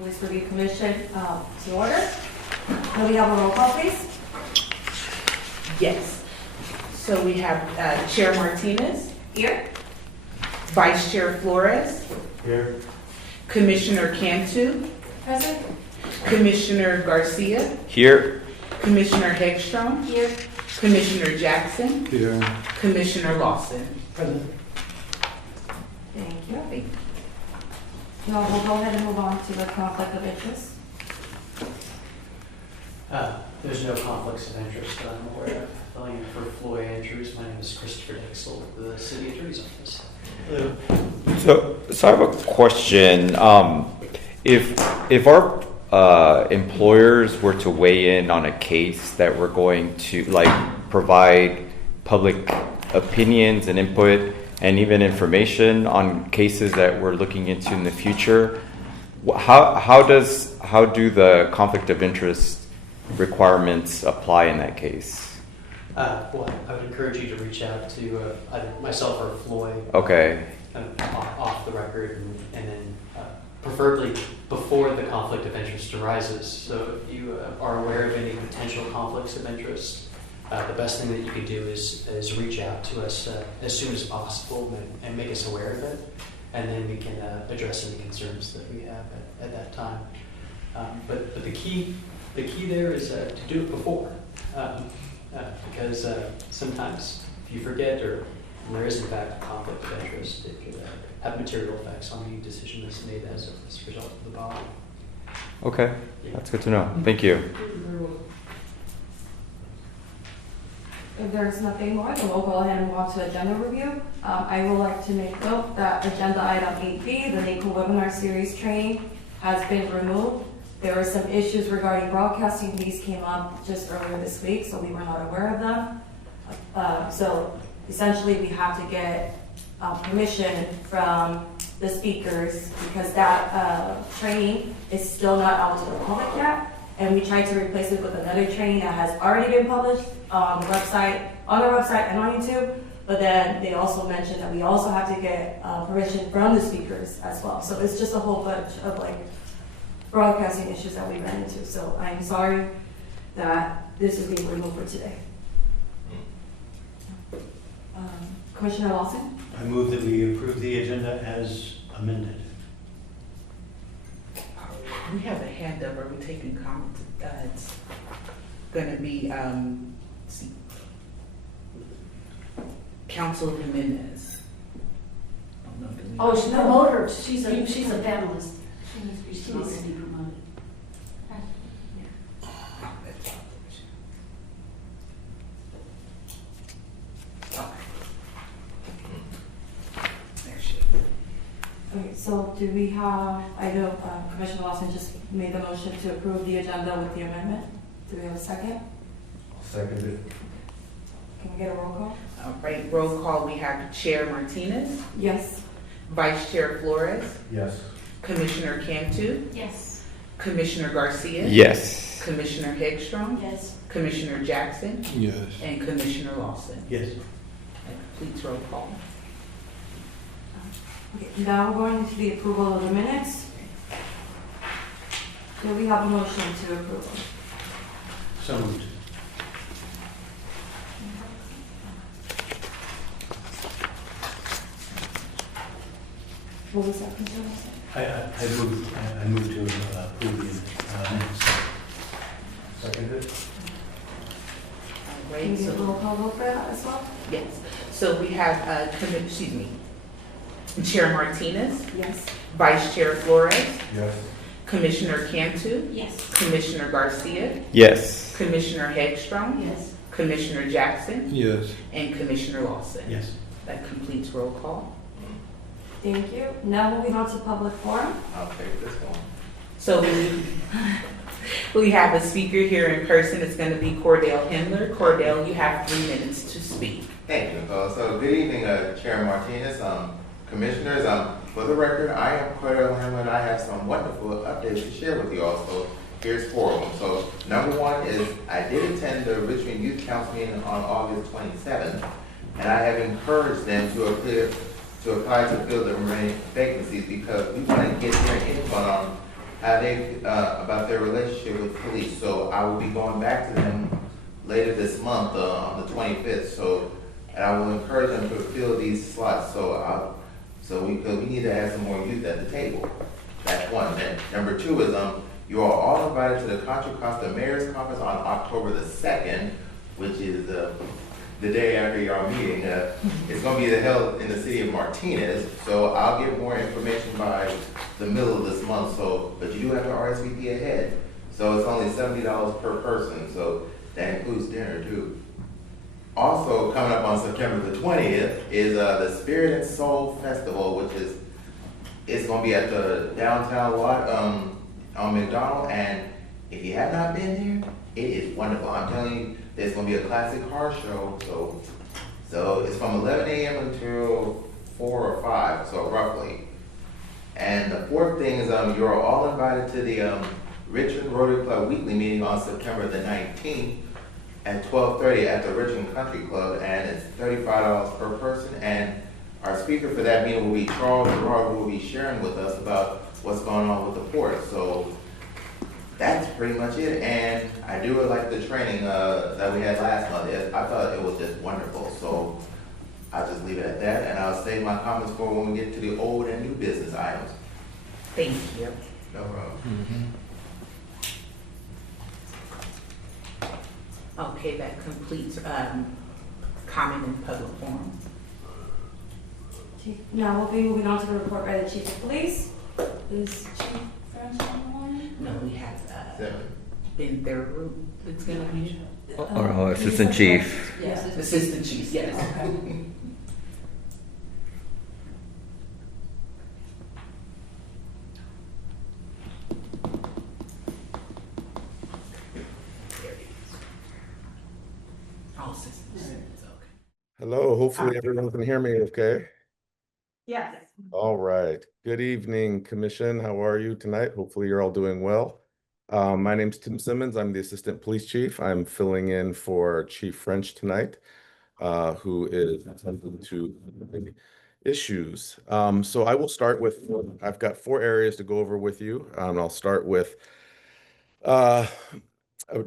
Police Review Commission to order. Can we have a roll call, please? Yes. So we have Chair Martinez, Here. Vice Chair Flores, Here. Commissioner Cantu, Present. Commissioner Garcia, Here. Commissioner Hegstrom, Here. Commissioner Jackson, Here. Commissioner Lawson. Present. Thank you. Now we'll go ahead and move on to the conflict of interest. There's no conflicts of interest that I'm aware of. Filling in for Floyd Andrews, my name is Christopher Dixel with the City Attorney's Office. Hello. So I have a question. If our employers were to weigh in on a case that we're going to provide public opinions and input and even information on cases that we're looking into in the future, how do the conflict of interest requirements apply in that case? Well, I would encourage you to reach out to either myself or Floyd. Okay. Off the record, and then preferably before the conflict of interest arises. So if you are aware of any potential conflicts of interest, the best thing that you can do is reach out to us as soon as possible and make us aware of it, and then we can address any concerns that we have at that time. But the key there is to do it before, because sometimes if you forget or there is in fact a conflict of interest, it could have material effects on the decision that's made as a result of the body. Okay, that's good to know. Thank you. If there's nothing more, then we'll go ahead and move on to agenda review. I would like to make note that agenda item 8B, the NACO webinar series training, has been removed. There were some issues regarding broadcasting. These came up just earlier this week, so we were not aware of them. So essentially, we have to get permission from the speakers because that training is still not out to the public yet. And we tried to replace it with another training that has already been published on our website and on YouTube. But then they also mentioned that we also have to get permission from the speakers as well. So it's just a whole bunch of broadcasting issues that we ran into. So I'm sorry that this is being removed for today. Commissioner Lawson? I move that we approve the agenda as amended. We have a hand up. Are we taking comments? It's going to be Council Jimenez. Oh, she's promote her. She's a panelist. She needs to be promoted. Okay, so do we have, I know Commissioner Lawson just made the motion to approve the agenda with the amendment. Do we have a second? I'll second it. Can we get a roll call? All right, roll call. We have Chair Martinez, Yes. Vice Chair Flores, Yes. Commissioner Cantu, Yes. Commissioner Garcia, Yes. Commissioner Hegstrom, Yes. Commissioner Jackson, Yes. and Commissioner Lawson. Yes. That completes roll call. Okay, now we're going to the approval of the minutes. Do we have a motion to approve them? So moved. What was that, Commissioner Lawson? I move to approve the minutes. Seconded. All Can we right, get a so, roll call vote for that as well? yes. So we have, Chair Martinez, Yes. Vice Chair Flores, Yes. Commissioner Cantu, Yes. Commissioner Garcia, Yes. Commissioner Hegstrom, Yes. Commissioner Jackson, Yes. and Commissioner Lawson. Yes. That completes roll call. Thank you. Now moving on to public forum. I'll take this one. So we have a speaker here in person. It's going to be Cordell Hindler. Cordell, you have 3 minutes to speak. Thank you. So good evening, Chair Martinez, Commissioners. For the record, I am Cordell Hamlin. I have some wonderful updates to share with you all. So here's 4 of them. So number 1 is I did attend the Richmond Youth Council meeting on August 27th, and I have encouraged them to apply to fill the remaining vacancies because we want to get their input on how they, about their relationship with police. So I will be going back to them later this month, on the 25th. So, and I will encourage them to fill these slots. Because we need to have some more youth at the table. That's one. Then number two is, you are all invited to the Contra Costa Mayor's Conference on October the 2nd, which is, the day after your meeting. It's going to be held in the city of Martinez, so I'll get more information by the middle of this month. So, but you do have to RSVP ahead. So it's only $70 per person, so that includes dinner too. Also coming up on September the 20th is the Spirit and Soul Festival, which is it's going to be at the downtown lot on McDonald, and if you have not been there, it is wonderful. I'm telling you. There's going to be a classic car show, so it's from 11 a.m. until 4 or 5, so roughly. And the fourth thing is you're all invited to the Richmond Rotary Club weekly meeting on September the 19th at 12:30 at the Richmond Country Club, and it's $35 per person. And our speaker for that meeting will be Charles Gerard, who will be sharing with us about what's going on with the port. So that's pretty much it, and I do like the training that we had last month. I thought it was just wonderful, so I'll just leave it at that, and I'll save my comments for when we get to the old and new business items. Thank you. No problem. Okay, that completes comment in public forum. Now we'll be moving on to the report by the chief of police. Is Chief French on the line? No, we have Seven. been their group that's gonna be. Assistant Chief. Yes. Assistant chief, yes. Okay. There it is. All assistants, okay. Hello, hopefully everyone can hear me okay. Yes. All right. Good evening, Commission. How are you tonight? Hopefully you're all doing well. My name's Tim Simmons. I'm the Assistant Police Chief. I'm filling in for Chief French tonight, who is attending to issues. So I will start with, I've got 4 areas to go over with you. I'll start with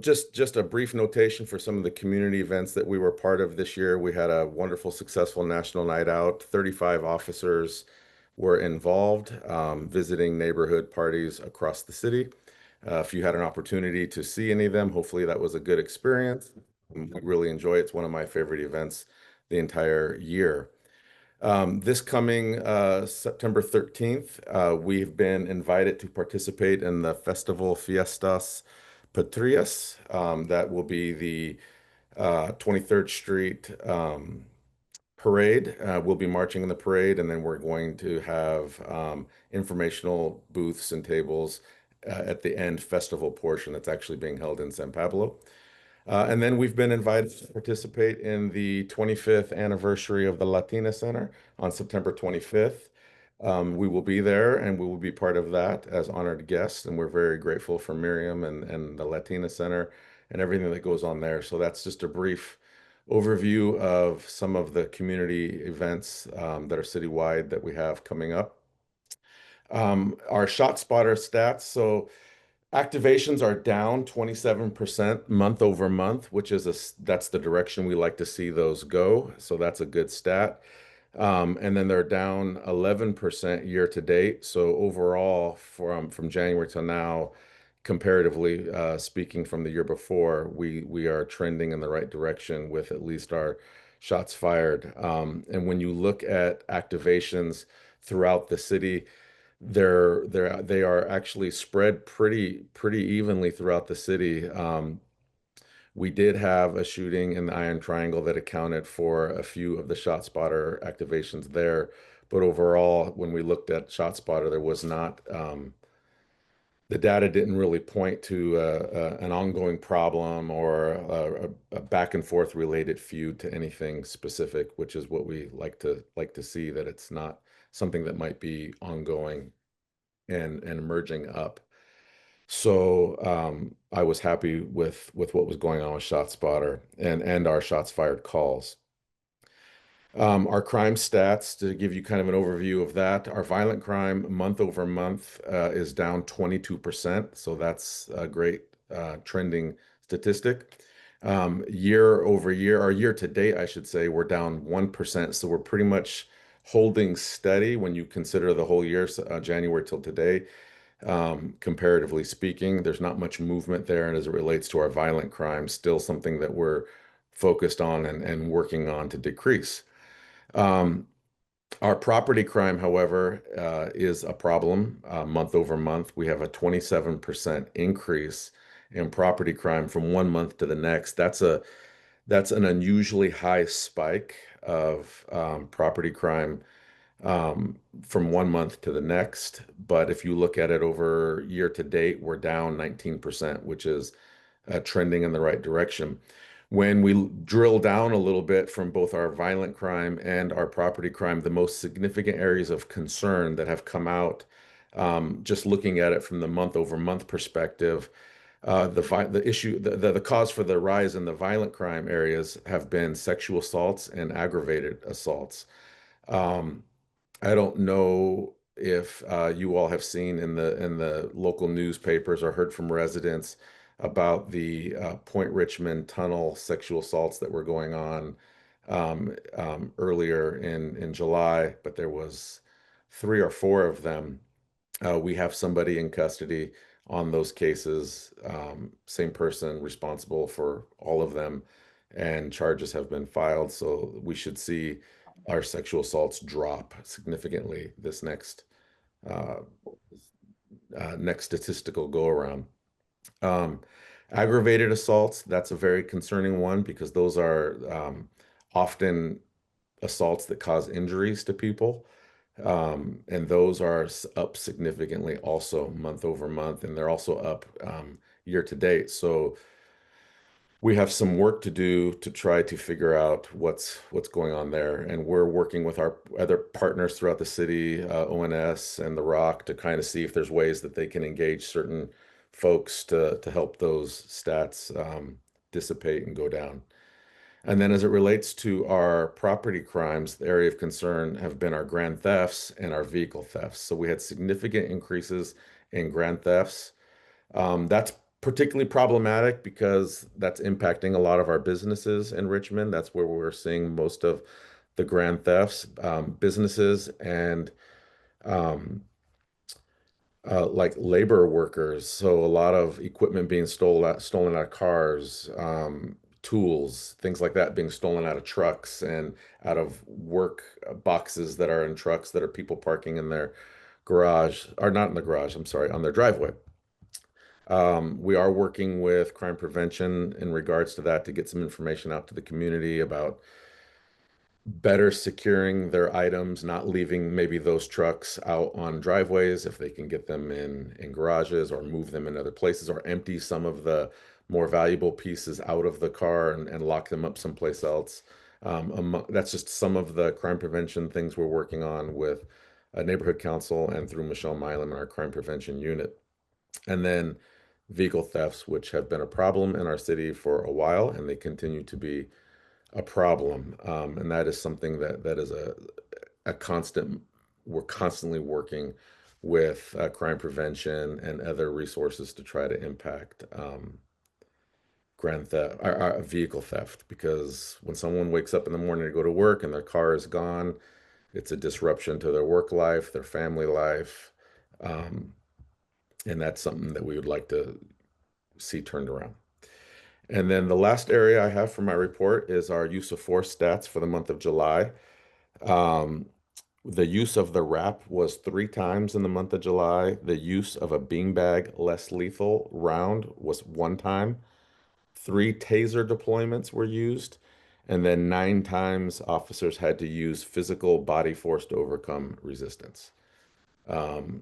just a brief notation for some of the community events that we were part of this year. We had a wonderful, successful National Night Out. 35 officers were involved, visiting neighborhood parties across the city. If you had an opportunity to see any of them, hopefully that was a good experience. We really enjoy it. It's one of my favorite events the entire year. This coming September 13th, we've been invited to participate in the Festival Fiestas Patrias. That will be the 23rd Street parade. We'll be marching in the parade, and then we're going to have informational booths and tables at the end festival portion that's actually being held in San Pablo. And then we've been invited to participate in the 25th anniversary of the Latina Center on September 25th. We will be there and we will be part of that as honored guests. And we're very grateful for Miriam and the Latina Center and everything that goes on there. So that's just a brief overview of some of the community events that are citywide that we have coming up. Our shot spotter stats. So activations are down 27% month over month, which is that's the direction we like to see those go. So that's a good stat. And then they're down 11% year to date. So overall, from January to now, comparatively speaking from the year before, we are trending in the right direction with at least our shots fired. And when you look at activations throughout the city, they are actually spread pretty evenly throughout the city. We did have a shooting in the Iron Triangle that accounted for a few of the ShotSpotter activations there. But overall, when we looked at ShotSpotter, there was not, the data didn't really point to an ongoing problem or a back and forth related feud to anything specific, which is what we like to see, that it's not something that might be ongoing and emerging up. So I was happy with what was going on with ShotSpotter and our shots fired calls. Our crime stats, to give you kind of an overview of that, our violent crime month over month is down 22%. So that's a great trending statistic. Year over year, or year to date, I should say, we're down 1%. So we're pretty much holding steady when you consider the whole year, January till today. Comparatively speaking, there's not much movement there. And as it relates to our violent crime, still something that we're focused on and working on to decrease. Um, our property crime, however, is a problem month over month. We have a 27% increase in property crime from one month to the next. That's an unusually high spike of property crime from one month to the next. But if you look at it over year to date, we're down 19%, which is trending in the right direction. When we drill down a little bit from both our violent crime and our property crime, the most significant areas of concern that have come out, just looking at it from the month over month perspective, the cause for the rise in the violent crime areas have been sexual assaults and aggravated assaults. Um, I don't know if you all have seen in the local newspapers or heard from residents about the Point Richmond tunnel sexual assaults that were going on earlier in July, but there was three or four of them. We have somebody in custody on those cases, same person responsible for all of them, and charges have been filed. So we should see our sexual assaults drop significantly this uh, next statistical go around. Um, Aggravated assaults, that's a very concerning one because those are often assaults that cause injuries to people. And those are up significantly also month over month, and they're also up year to date. So we have some work to do to try to figure out what's going on there. And we're working with our other partners throughout the city, ONS and The Rock, to kind of see if there's ways that they can engage certain folks to help those stats dissipate and go down. And then as it relates to our property crimes, the area of concern have been our grand thefts and our vehicle thefts. So we had significant increases in grand thefts. That's particularly problematic because that's impacting a lot of our businesses in Richmond. That's where we're seeing most of the grand thefts, businesses and um, like labor workers. So a lot of equipment being stolen out of cars, tools, things like that being stolen out of trucks and out of work boxes that are in trucks that are people parking in their garage, or not in the garage, I'm sorry, on their driveway. We are working with crime prevention in regards to that to get some information out to the community about better securing their items, not leaving maybe those trucks out on driveways if they can get them in garages or move them in other places or empty some of the more valuable pieces out of the car and lock them up someplace else. That's just some of the crime prevention things we're working on with a neighborhood council and through Michelle Milam and our crime prevention unit. And then vehicle thefts, which have been a problem in our city for a while, and they continue to be a problem. And that is something that is a constant, we're constantly working with crime prevention and other resources to try to impact grand theft, vehicle theft, because when someone wakes up in the morning to go to work and their car is gone, it's a disruption to their work life, their family life. Um, and that's something that we would like to see turned around. And then the last area I have for my report is our use of force stats for the month of July. Um, the use of the wrap was 3 times in the month of July. The use of a beanbag less lethal round was 1 time. 3 taser deployments were used. And then 9 times officers had to use physical body force to overcome resistance.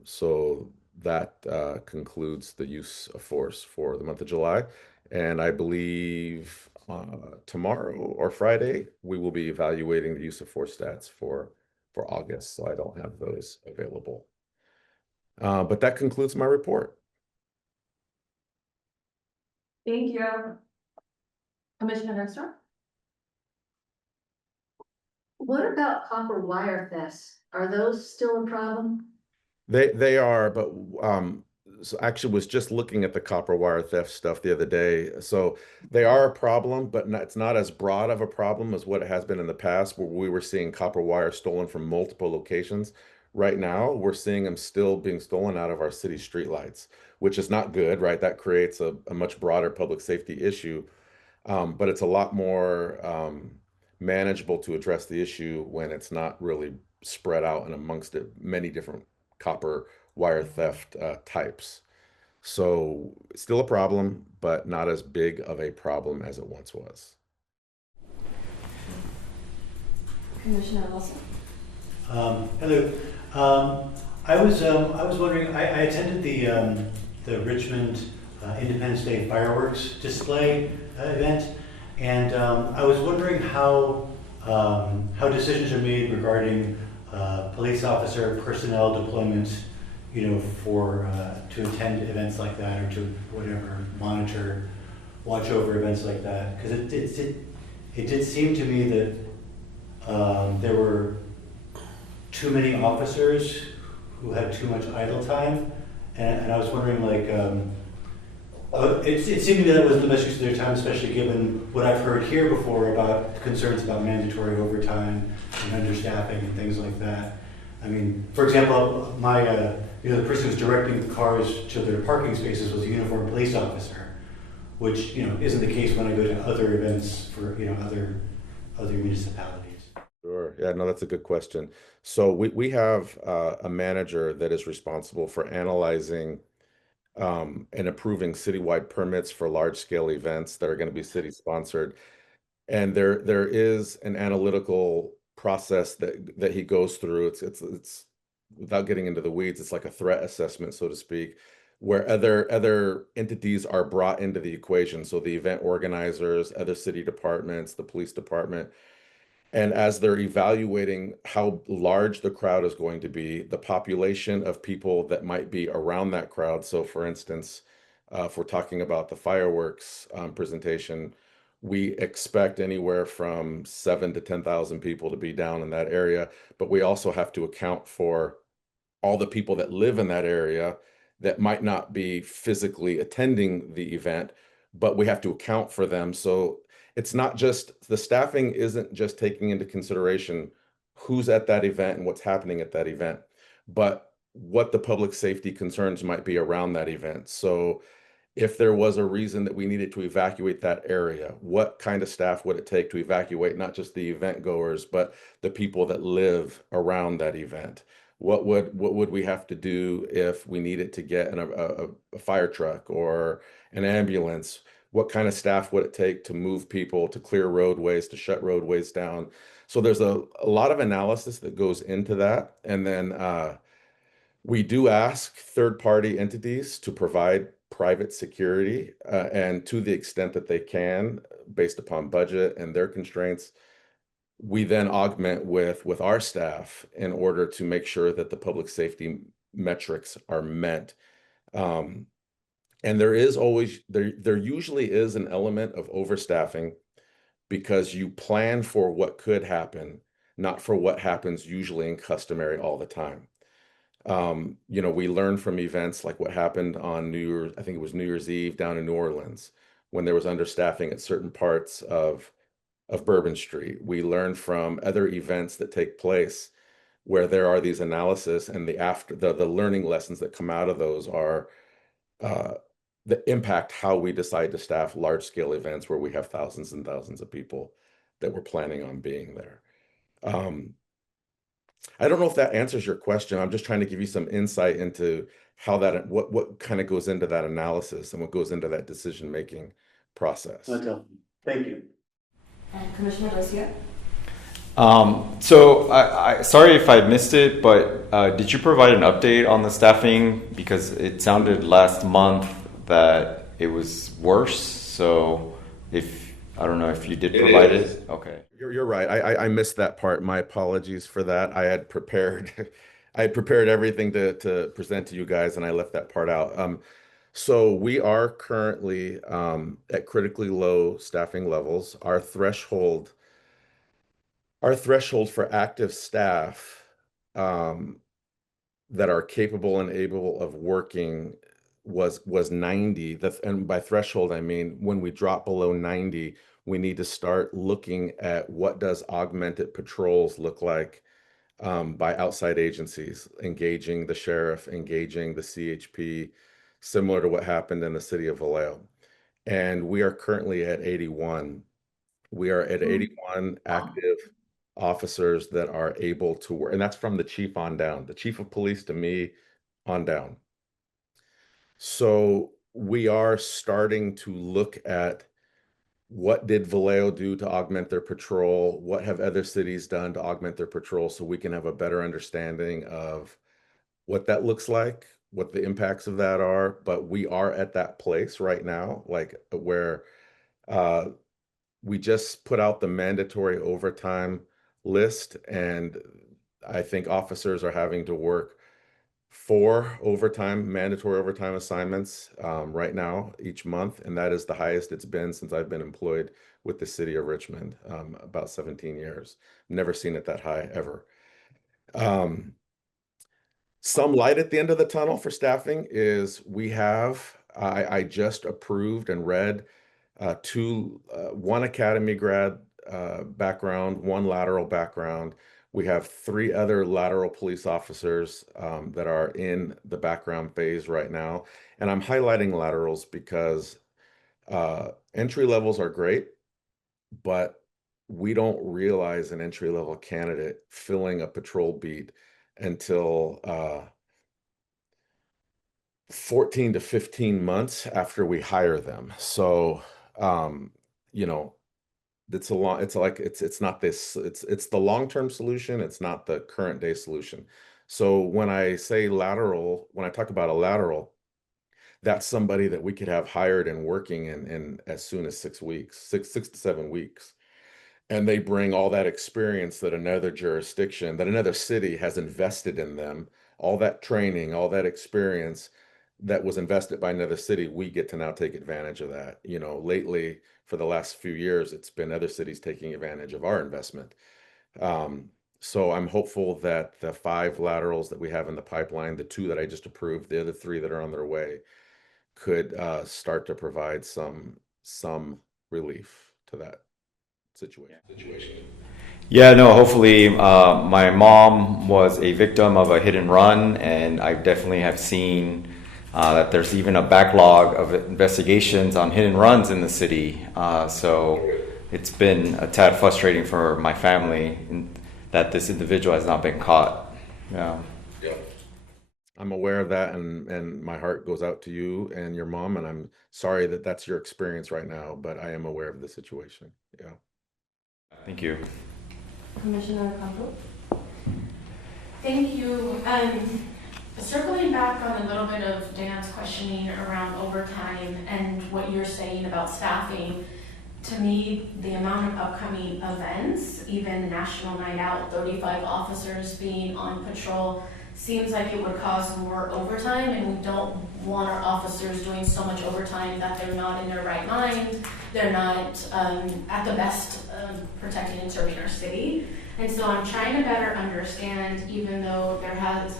So that concludes the use of force for the month of July. And I believe tomorrow or Friday, we will be evaluating the use of force stats for August. So I don't have those available. But that concludes my report. Thank you. Commissioner Hexter? What about copper wire thefts? Are those still a problem? They are, but so actually was just looking at the copper wire theft stuff the other day. So they are a problem, but it's not as broad of a problem as what it has been in the past, where we were seeing copper wire stolen from multiple locations. Right now, we're seeing them still being stolen out of our city streetlights, which is not good, right? That creates a much broader public safety issue. But it's a lot more manageable to address the issue when it's not really spread out and amongst it many different copper wire theft types. So still a problem, but not as big of a problem as it once was. Commissioner Wilson? Hello. I was wondering, I attended the Richmond Independence Day fireworks display event, and I was wondering how decisions are made regarding police officer personnel deployment, for to attend events like that, or to whatever, watch over events like that, because it did seem to me that there were too many officers who had too much idle time, and I was wondering, like, it seemed to me that wasn't the best use of their time, especially given what I've heard here before about concerns about mandatory overtime and understaffing and things like that. I mean, for example, the person who's directing the cars to their parking spaces was a uniformed police officer, which, isn't the case when I go to other events for, other municipalities. Sure. Yeah, no, that's a good question. So we have a manager that is responsible for analyzing and approving citywide permits for large scale events that are going to be city sponsored. And there is an analytical process that he goes through. It's without getting into the weeds, it's like a threat assessment, so to speak, where other entities are brought into the equation. So the event organizers, other city departments, the police department. And as they're evaluating how large the crowd is going to be, the population of people that might be around that crowd. So, for instance, if we're talking about the fireworks presentation, we expect anywhere from 7 to 10,000 people to be down in that area. But we also have to account for all the people that live in that area that might not be physically attending the event, but we have to account for them. So it's not just the staffing isn't just taking into consideration who's at that event and what's happening at that event, but what the public safety concerns might be around that event. So if there was a reason that we needed to evacuate that area, what kind of staff would it take to evacuate not just the event goers, but the people that live around that event? What would we have to do if we needed to get a fire truck or an ambulance? What kind of staff would it take to move people, to clear roadways, to shut roadways down? So there's a lot of analysis that goes into that. And then we do ask third-party entities to provide private security, and to the extent that they can, based upon budget and their constraints, we then augment with our staff in order to make sure that the public safety metrics are met. Um, and there usually is an element of overstaffing because you plan for what could happen, not for what happens usually and customary all the time. We learned from events like what happened on New Year's, I think it was New Year's Eve down in New Orleans, when there was understaffing at certain parts of Bourbon Street. We learned from other events that take place where there are these analysis, and the learning lessons that come out of those are uh, that impact how we decide to staff large scale events where we have thousands and thousands of people that we're planning on being there. Um, I don't know if that answers your question. I'm just trying to give you some insight into how what kind of goes into that analysis and what goes into that decision making process. That's helpful. Thank you. And Commissioner Garcia? So sorry if I missed it, but did you provide an update on the staffing? Because it sounded last month that it was worse. So I don't know if you did provide it. Okay. You're right. I missed that part. My apologies for that. I had prepared I had prepared everything to present to you guys, and I left that part out. So we are currently at critically low staffing levels. Our threshold Our threshold for active staff um, that are capable and able of working was 90. And by threshold, I mean when we drop below 90, we need to start looking at what does augmented patrols look like by outside agencies, engaging the sheriff, engaging the CHP, similar to what happened in the city of Vallejo. And we are currently at 81. We are at 81 active officers that are able to work, and that's from the chief on down, the chief of police to me on down. So we are starting to look at what did Vallejo do to augment their patrol? What have other cities done to augment their patrol so we can have a better understanding of what that looks like, what the impacts of that are. But we are at that place right now, like where uh, we just put out the mandatory overtime list, and I think officers are having to work 4 mandatory overtime assignments right now each month, and that is the highest it's been since I've been employed with the city of Richmond, about 17 years. Never seen it that high ever. Um, some light at the end of the tunnel for staffing is I just approved and read one academy grad background, one lateral background. We have 3 other lateral police officers that are in the background phase right now. And I'm highlighting laterals because entry levels are great, but we don't realize an entry level candidate filling a patrol beat until 14 to 15 months after we hire them. So, um, you know, it's not this, it's the long-term solution. It's not the current day solution. So when I say lateral, when I talk about a lateral, that's somebody that we could have hired and working in as soon as 6 weeks, six to 7 weeks. And they bring all that experience that another jurisdiction, that another city has invested in them, all that training, all that experience that was invested by another city, we get to now take advantage of that. You know, lately, for the last few years, it's been other cities taking advantage of our investment. Um, so I'm hopeful that the 5 laterals that we have in the pipeline, the 2 that I just approved, the other 3 that are on their way, could start to provide some relief to that situation. Yeah, no, hopefully, my mom was a victim of a hit and run, and I definitely have seen that there's even a backlog of investigations on hit and runs in the city. So it's been a tad frustrating for my family that this individual has not been caught. Yeah. I'm aware of that, and my heart goes out to you and your mom, and I'm sorry that that's your experience right now, but I am aware of the situation. Yeah. Thank you. Commissioner Campbell? Thank you. Circling back on a little bit of Dan's questioning around overtime and what you're saying about staffing, to me, the amount of upcoming events, even National Night Out, 35 officers being on patrol, seems like it would cause more overtime, and we don't want our officers doing so much overtime that they're not in their right mind, they're not at the best protecting and serving our city. And so I'm trying to better understand, even though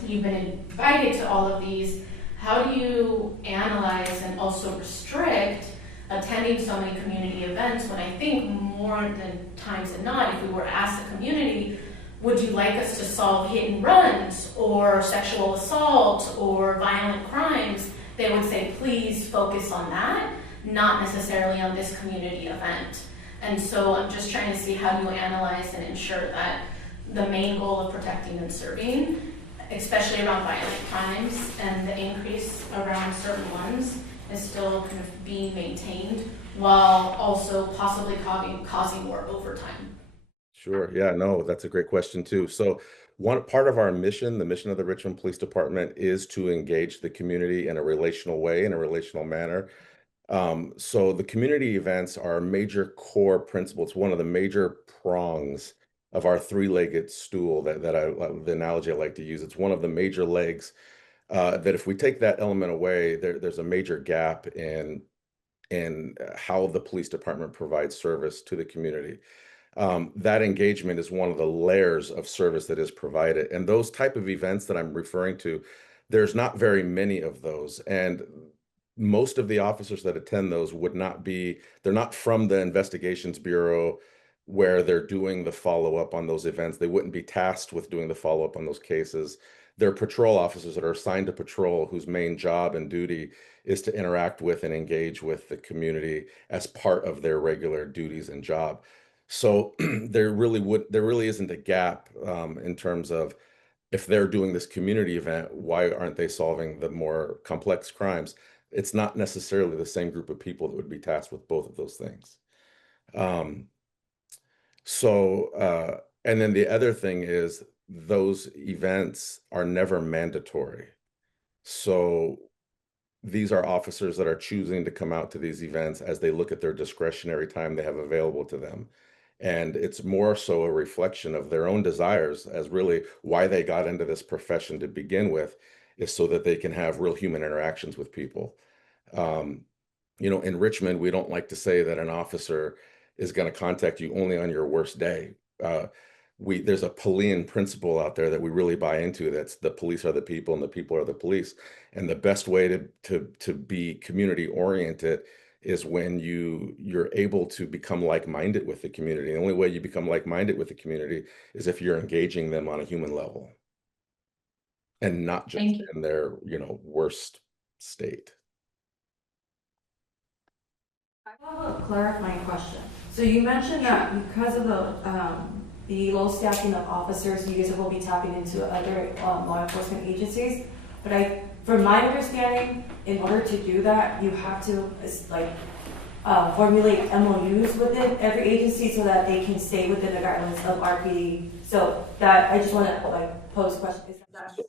you've been invited to all of these, how do you analyze and also restrict attending so many community events when I think more than times than not, if we were asked the community, would you like us to solve hit and runs or sexual assault or violent crimes, they would say, please focus on that, not necessarily on this community event. And so I'm just trying to see how you analyze and ensure that the main goal of protecting and serving, especially around violent crimes and the increase around certain ones, is still kind of being maintained while also possibly causing more overtime. Sure. Yeah, no, that's a great question too. So one part of our mission, the mission of the Richmond Police Department, is to engage the community in a relational way, in a relational manner. So the community events are a major core principle. It's one of the major prongs of our 3-legged stool the analogy I like to use. It's one of the major legs that if we take that element away, there's a major gap in how the police department provides service to the community. that engagement is one of the layers of service that is provided. And those type of events that I'm referring to, there's not very many of those. And most of the officers that attend those they're not from the investigations bureau where they're doing the follow-up on those events. They wouldn't be tasked with doing the follow-up on those cases. They're patrol officers that are assigned to patrol, whose main job and duty is to interact with and engage with the community as part of their regular duties and job. So there really isn't a gap in terms of, if they're doing this community event, why aren't they solving the more complex crimes? It's not necessarily the same group of people that would be tasked with both of those things. Um, and then the other thing is, those events are never mandatory. So these are officers that are choosing to come out to these events as they look at their discretionary time they have available to them. And it's more so a reflection of their own desires, as really why they got into this profession to begin with, is so that they can have real human interactions with people. Um, in Richmond, we don't like to say that an officer is going to contact you only on your worst day. There's a Paulian principle out there that we really buy into. That's the police are the people and the people are the police. And the best way to be community oriented is when you're able to become like-minded with the community. The only way you become like-minded with the community is if you're engaging them on a human level and not just Thank you. in their, worst state. I have a clarifying question. So you mentioned that because of the low staffing of officers, you guys will be tapping into other law enforcement agencies. But from my understanding, in order to do that, you have to formulate MOUs within every agency so that they can stay within the guidelines of RPD. So that I just want to pose a question.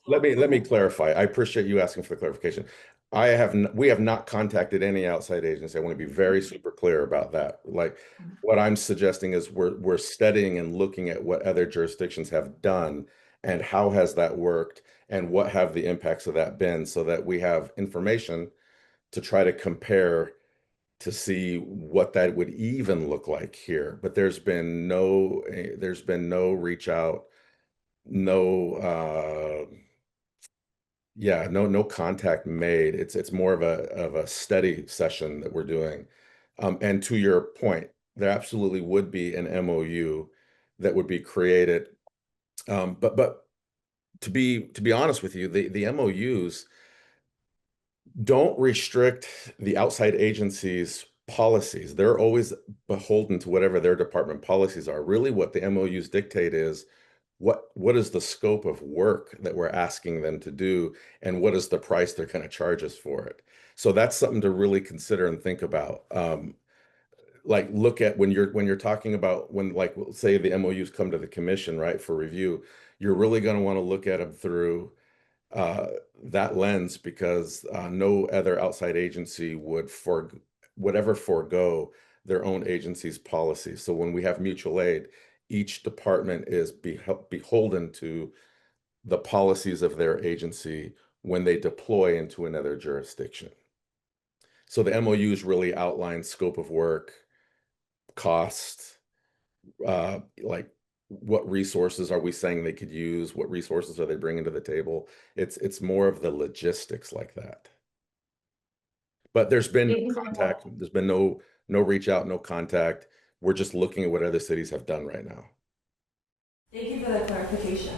Let me clarify. I appreciate you asking for the clarification. We have not contacted any outside agency. I want to be very super clear about that. Like, what I'm suggesting is we're studying and looking at what other jurisdictions have done and how has that worked and what have the impacts of that been, so that we have information to try to compare to see what that would even look like here. But there's been no reach out, no contact made. It's more of a study session that we're doing. And to your point, there absolutely would be an MOU that would be created. But to be honest with you, the MOUs don't restrict the outside agency's policies. They're always beholden to whatever their department policies are. Really, what the MOUs dictate is what is the scope of work that we're asking them to do, and what is the price they're going to charge us for it. So that's something to really consider and think about. Look at when you're talking about say the MOUs come to the commission, right, for review, you're really going to want to look at them through that lens, because no other outside agency would forego their own agency's policies. So when we have mutual aid, each department is beholden to the policies of their agency when they deploy into another jurisdiction. So the MOUs really outline scope of work, cost, what resources are we saying they could use? What resources are they bringing to the table? It's more of the logistics like that. But there's been no contact. There's been no reach out, no contact. We're just looking at what other cities have done right now. Thank you for the clarification.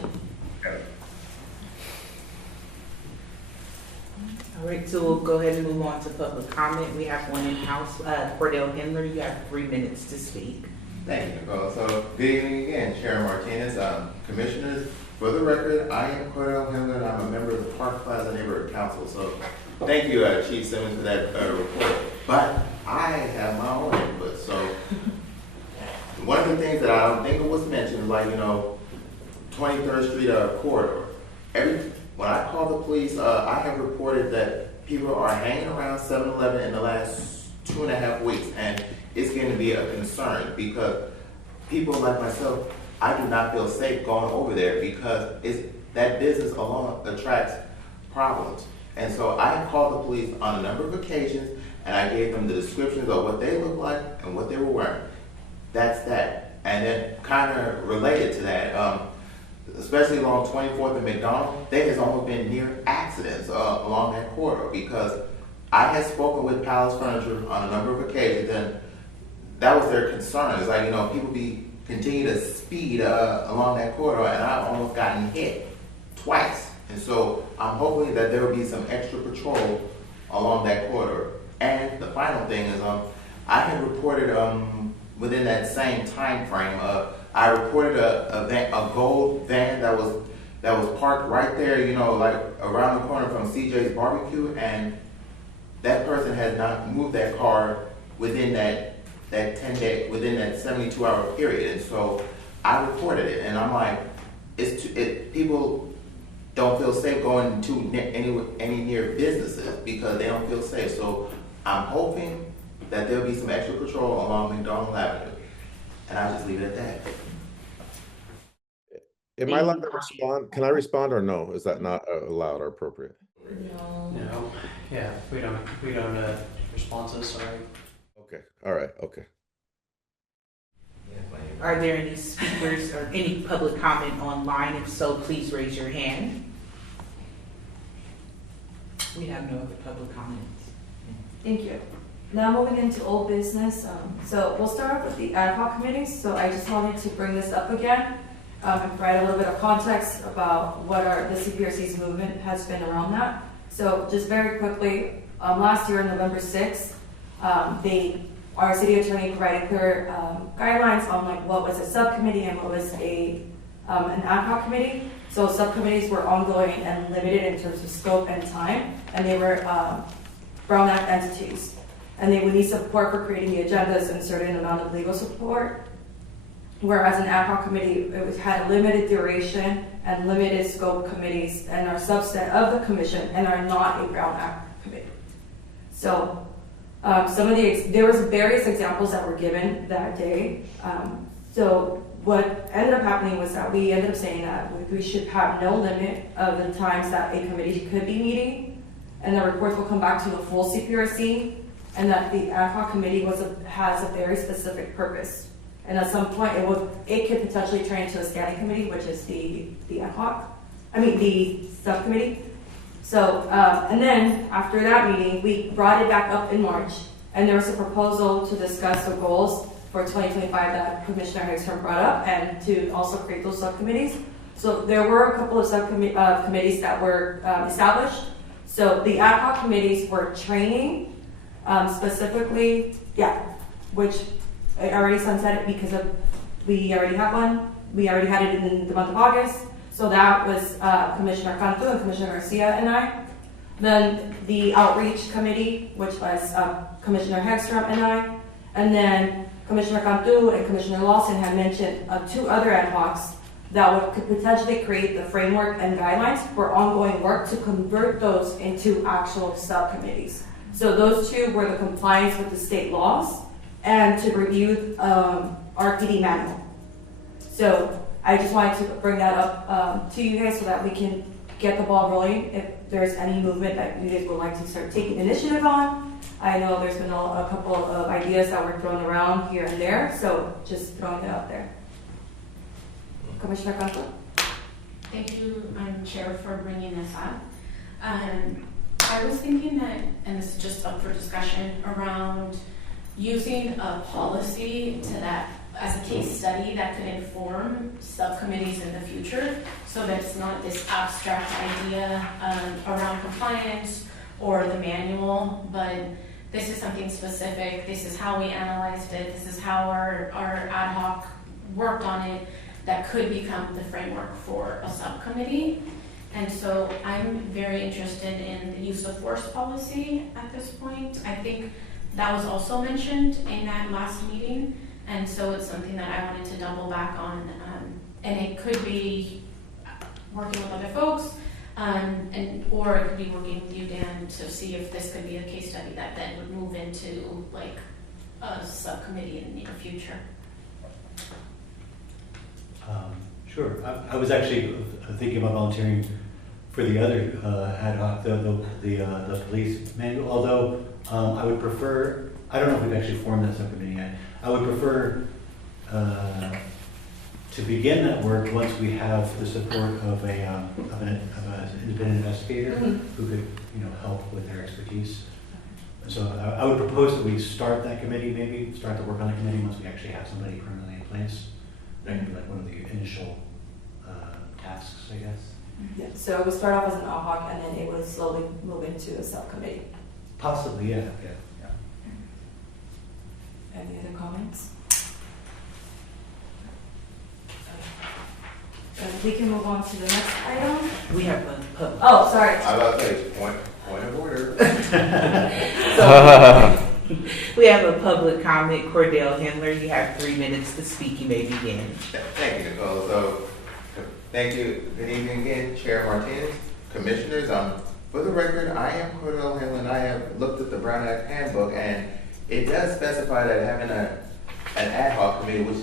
All right, so we'll go ahead and move on to public comment. We have one in-house. Cordell Hindler, you have 3 minutes to speak. Thank you, Nicole. So, good evening again, Chair Martinez, Commissioners. For the record, I am Cordell Hindler, and I'm a member of the Park Plaza Neighborhood Council. So, thank you, Chief Simmons, for that report. But I have my own input. So, one of the things that I don't think it was mentioned is 23rd Street corridor. When I call the police, I have reported that people are hanging around 7-Eleven in the last 2.5 weeks, and it's going to be a concern because people like myself, I do not feel safe going over there because that business alone attracts problems. And so I called the police on a number of occasions, and I gave them the descriptions of what they look like and what they were wearing. That's that. And then kind of related to that, especially along 24th and McDonald, there has almost been near accidents along that corridor because I had spoken with Palace Furniture on a number of occasions, and that was their concern. It's like, people continue to speed along that corridor, and I've almost gotten hit twice. And so I'm hoping that there will be some extra patrol along that corridor. And the final thing is, I had reported within that same time frame, I reported a gold van that was parked right there, like around the corner from CJ's Barbecue, and that person has not moved that car within that 10-day, within that 72-hour period. And so I reported it, and I'm like, people don't feel safe going to any near businesses because they don't feel safe. So I'm hoping that there'll be some extra patrol along McDonald Avenue. And I'll just leave it at that. Am I allowed to respond? Can I respond or no? Is that not allowed or appropriate? No, yeah, we don't responses, sorry. Okay, all right, okay. Are there any speakers or any public comment online? If so, please raise your hand. We have no other public comments. Thank you. Now moving into old business. So we'll start off with the ad hoc committees. So I just wanted to bring this up again and provide a little bit of context about what the CPRC's movement has been around that. So just very quickly, last year on November 6th, our city attorney provided clear guidelines on what was a subcommittee and what was an ad hoc committee. So subcommittees were ongoing and limited in terms of scope and time, and they were Brown Act entities. And they would need support for creating the agendas and a certain amount of legal support. Whereas an ad hoc committee, had a limited duration and limited scope committees and are subset of the commission and are not a Brown Act committee. So there was various examples that were given that day. So what ended up happening was that we ended up saying that we should have no limit of the times that a committee could be meeting, and the reports will come back to the full CPRC, and that the ad hoc committee has a very specific purpose. And at some point, it could potentially turn into a standing committee, which is the subcommittee. So, and then after that meeting, we brought it back up in March, and there was a proposal to discuss the goals for 2025 that Commissioner Hagstrom brought up, and to also create those subcommittees. So there were a couple of committees that were established. So the ad hoc committees were training, specifically, which I already sunsetted because we already have one. We already had it in the month of August. So that was Commissioner Cantu and Commissioner Garcia and I. Then the outreach committee, which was Commissioner Hagstrom and I. And then Commissioner Cantu and Commissioner Lawson had mentioned 2 other ad hocs that could potentially create the framework and guidelines for ongoing work to convert those into actual subcommittees. So those 2 were the compliance with the state laws and to review RPD manual. So I just wanted to bring that up to you guys so that we can get the ball rolling. If there's any movement that you guys would like to start taking initiative on, I know there's been a couple of ideas that were thrown around here and there, so just throwing it out there. Commissioner Cantu? Thank you, Madam Chair, for bringing this up. I was thinking that, and this is just up for discussion, around using a policy as a case study that could inform subcommittees in the future, so that it's not this abstract idea around compliance or the manual, but this is something specific. This is how we analyzed it. This is how our ad hoc worked on it, that could become the framework for a subcommittee. And so I'm very interested in the use of force policy at this point. I think that was also mentioned in that last meeting, and so it's something that I wanted to double back on. And it could be working with other folks, or it could be working with you, Dan, to see if this could be a case study that then would move into a subcommittee in the near future. Sure. I was actually thinking about volunteering for the other ad hoc, the police manual, although I would prefer, I don't know if we've actually formed that subcommittee yet, I would prefer to begin that work once we have the support of an independent investigator Mhm. who could, help with their expertise. So I would propose that we start that committee, maybe start the work on the committee once we actually have somebody permanently in place. That could be like one of the initial tasks, I guess. Yeah, so it would start off as an ad hoc and then it would slowly move into a subcommittee. Possibly, yeah. Any other comments? We can move on to the next item. We have a public. Oh, sorry. I was about to say, point of order. So, we have a public comment. Cordell Handler, you have 3 minutes to speak. You may begin. Thank you, Nicole. So, thank you. Good evening again, Chair Martinez, Commissioners. For the record, I am Cordell Hamlin. I have looked at the Brown Act handbook, and it does specify that having an ad hoc committee, which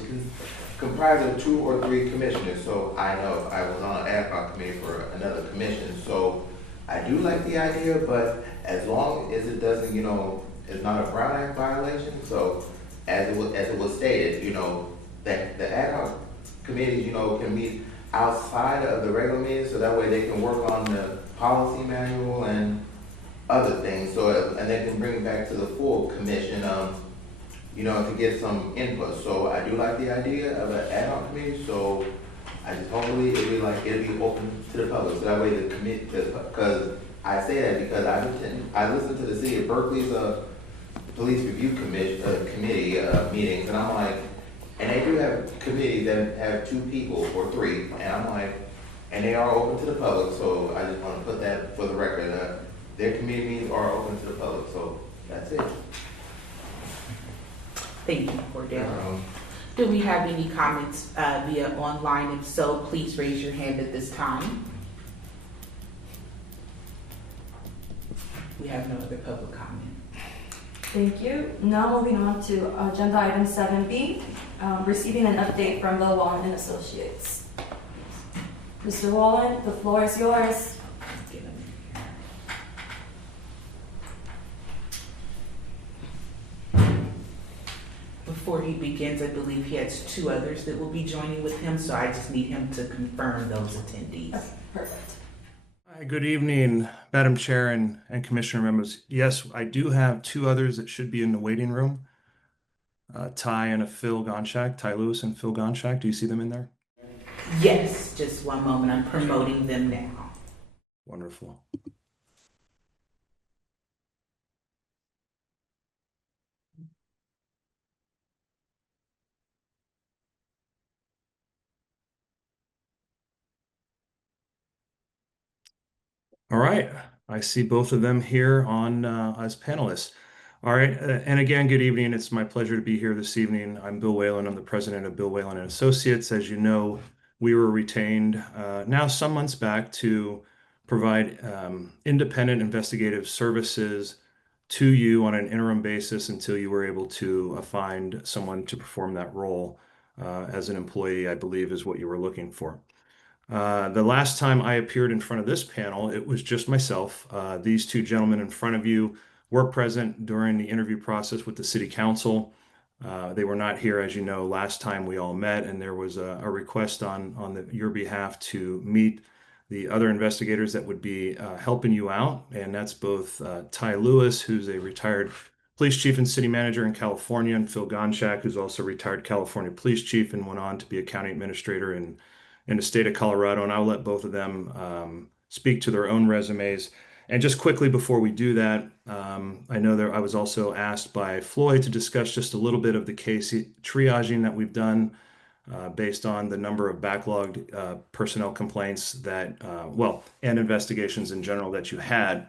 comprised of 2 or 3 commissioners. So I know I was on an ad hoc committee for another commission. So I do like the idea, but as long as it doesn't, it's not a Brown Act violation. So as it was stated, that the ad hoc committees, can meet outside of the regular meetings, so that way they can work on the policy manual and other things. So and they can bring it back to the full commission, to get some input. So I do like the idea of an ad hoc committee. So I just hopefully it'll be open to the public. So that way the committee, because I say that because I listen to the city of Berkeley's police review committee meetings, and I'm like, and they do have committees that have 2 people or 3, and I'm like, and they are open to the public. So I just want to put that for the record. Their committee meetings are open to the public. So that's it. Thank you, Cordell. Do we have any comments via online? If so, please raise your hand at this time. We have no other public comment. Thank you. Now moving on to agenda item 7B, receiving an update from Bill Wallen and Associates. Mr. Wallen, the floor is yours. Before he begins, I believe he has 2 others that will be joining with him, so I just need him to confirm those attendees. Okay, perfect. Hi, good evening, Madam Chair and Commissioner members. Yes, I do have 2 others that should be in the waiting room. Ty Lewis and Phil Gonchak. Do you see them in there? Yes, just one moment. I'm promoting them now. Wonderful. All right, I see both of them here on as panelists. All right, and again, good evening. It's my pleasure to be here this evening. I'm Bill Whalen. I'm the president of Bill Whalen and Associates. As you know, we were retained now some months back to provide independent investigative services to you on an interim basis until you were able to find someone to perform that role as an employee, I believe is what you were looking for. The last time I appeared in front of this panel, it was just myself. These 2 gentlemen in front of you were present during the interview process with the City Council. They were not here, as you know, last time we all met, and there was a request on your behalf to meet the other investigators that would be helping you out, and that's both Ty Lewis, who's a retired police chief and city manager in California, and Phil Gonchak, who's also a retired California police chief and went on to be a county administrator in the state of Colorado. And I'll let both of them speak to their own resumes. And just quickly before we do that, I know I was also asked by Floyd to discuss just a little bit of the case triaging that we've done based on the number of backlogged personnel complaints that, and investigations in general that you had.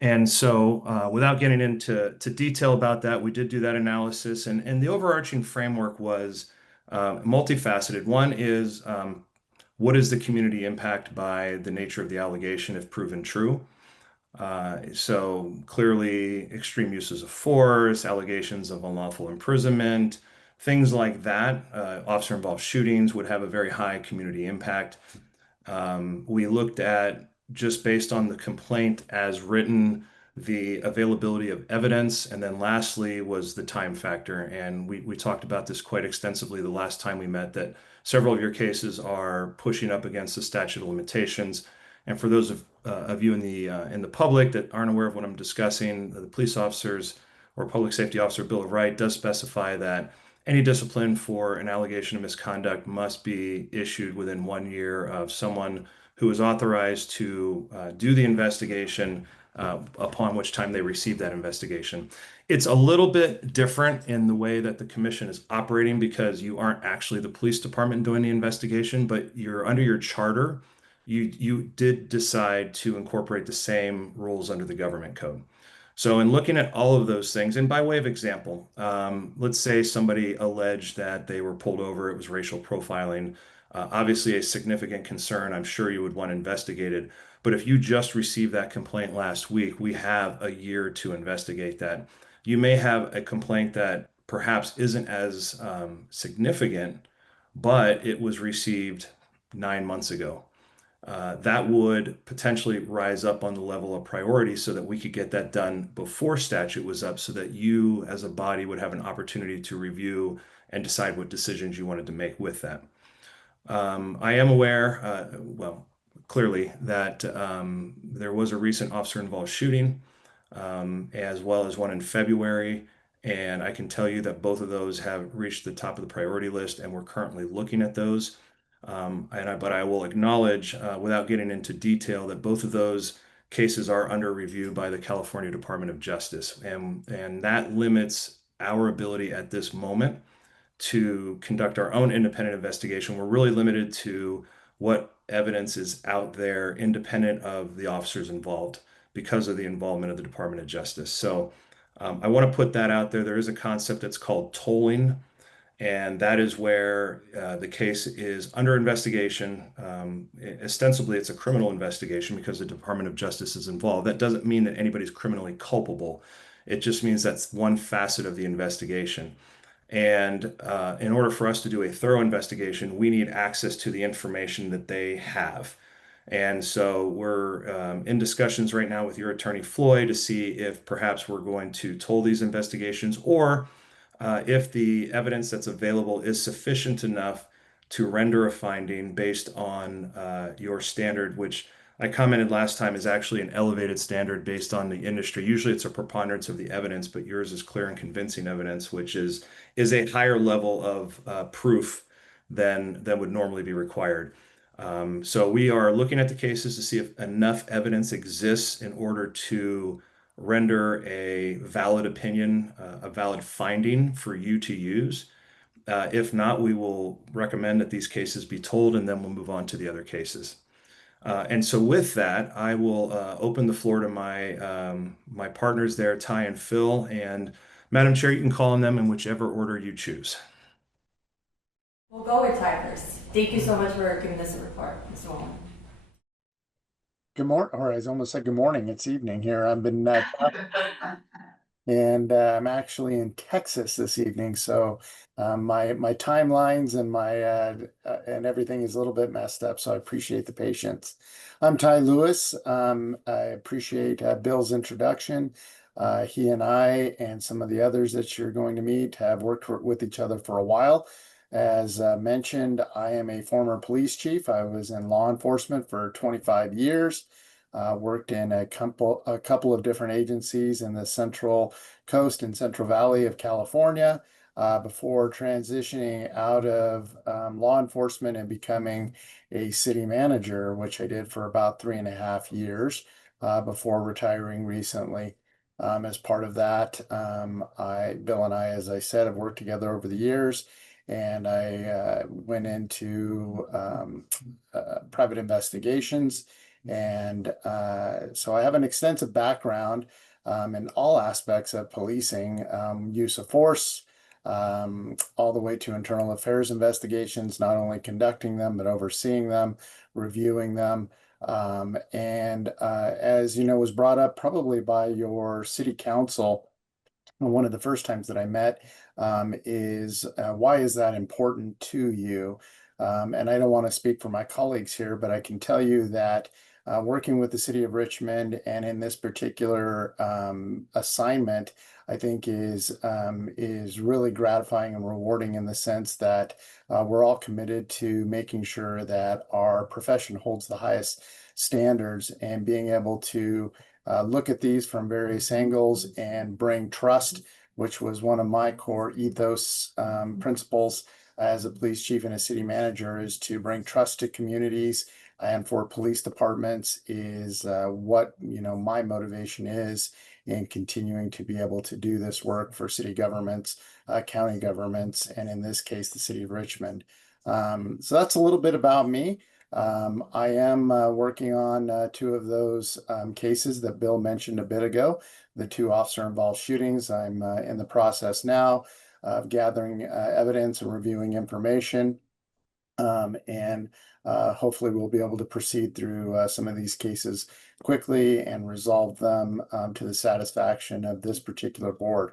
And so without getting into detail about that, we did do that analysis. And the overarching framework was multifaceted. One is, what is the community impact by the nature of the allegation if proven true? So clearly extreme uses of force, allegations of unlawful imprisonment, things like that, officer-involved shootings would have a very high community impact. We looked at, just based on the complaint as written, the availability of evidence, and then lastly was the time factor. And we talked about this quite extensively the last time we met, that several of your cases are pushing up against the statute of limitations. And for those of you in the public that aren't aware of what I'm discussing, the police officers or public safety officer Bill of Rights does specify that any discipline for an allegation of misconduct must be issued within 1 year of someone who is authorized to do the investigation, upon which time they receive that investigation. It's a little bit different in the way that the commission is operating because you aren't actually the police department doing the investigation, but you're under your charter. You did decide to incorporate the same rules under the government code. So in looking at all of those things, and by way of example, let's say somebody alleged that they were pulled over, it was racial profiling, obviously a significant concern. I'm sure you would want investigated. But if you just received that complaint last week, we have a year to investigate that. You may have a complaint that perhaps isn't as significant, but it was received 9 months ago. That would potentially rise up on the level of priority so that we could get that done before statute was up so that you as a body would have an opportunity to review and decide what decisions you wanted to make with that. I am aware, well, clearly that there was a recent officer-involved shooting, as well as one in February. And I can tell you that both of those have reached the top of the priority list, and we're currently looking at those. But I will acknowledge, without getting into detail, that both of those cases are under review by the California Department of Justice, and that limits our ability at this moment to conduct our own independent investigation. We're really limited to what evidence is out there independent of the officers involved because of the involvement of the Department of Justice. So I want to put that out there. There is a concept that's called tolling, and that is where the case is under investigation. Ostensibly, it's a criminal investigation because the Department of Justice is involved. That doesn't mean that anybody's criminally culpable. It just means that's one facet of the investigation. And in order for us to do a thorough investigation, we need access to the information that they have. And so we're in discussions right now with your attorney, Floyd, to see if perhaps we're going to toll these investigations or if the evidence that's available is sufficient enough to render a finding based on your standard, which I commented last time is actually an elevated standard based on the industry. Usually it's a preponderance of the evidence, but yours is clear and convincing evidence, which is a higher level of proof than would normally be required. So we are looking at the cases to see if enough evidence exists in order to render a valid opinion, a valid finding for you to use. If not, we will recommend that these cases be told, and then we'll move on to the other cases. And so with that, I will open the floor to my partners there, Ty and Phil. And Madam Chair, you can call on them in whichever order you choose. We'll go with Ty first. Thank you so much for giving us a report, Mr. Wallman. Good morning, or I almost said good morning. It's evening here. I've been and I'm actually in Texas this evening, so my timelines and my and everything is a little bit messed up. So I appreciate the patience. I'm Ty Lewis. I appreciate Bill's introduction. He and I and some of the others that you're going to meet have worked with each other for a while. As mentioned, I am a former police chief. I was in law enforcement for 25 years. Worked in a couple of different agencies in the Central Coast and Central Valley of California before transitioning out of law enforcement and becoming a city manager, which I did for about 3.5 years before retiring recently. As part of that, Bill and I, as I said, have worked together over the years, and I went into private investigations. And so I have an extensive background in all aspects of policing, use of force, all the way to internal affairs investigations, not only conducting them, but overseeing them, reviewing them. And as you know, was brought up probably by your city council one of the first times that I met, is why is that important to you? And I don't want to speak for my colleagues here, but I can tell you that working with the city of Richmond and in this particular assignment, I think is really gratifying and rewarding in the sense that we're all committed to making sure that our profession holds the highest standards and being able to look at these from various angles and bring trust, which was one of my core ethos principles as a police chief and a city manager, is to bring trust to communities and for police departments is what my motivation is in continuing to be able to do this work for city governments, county governments, and in this case, the city of Richmond. So that's a little bit about me. I am working on two of those cases that Bill mentioned a bit ago, the two officer-involved shootings. I'm in the process now of gathering evidence and reviewing information. And hopefully we'll be able to proceed through some of these cases quickly and resolve them to the satisfaction of this particular board.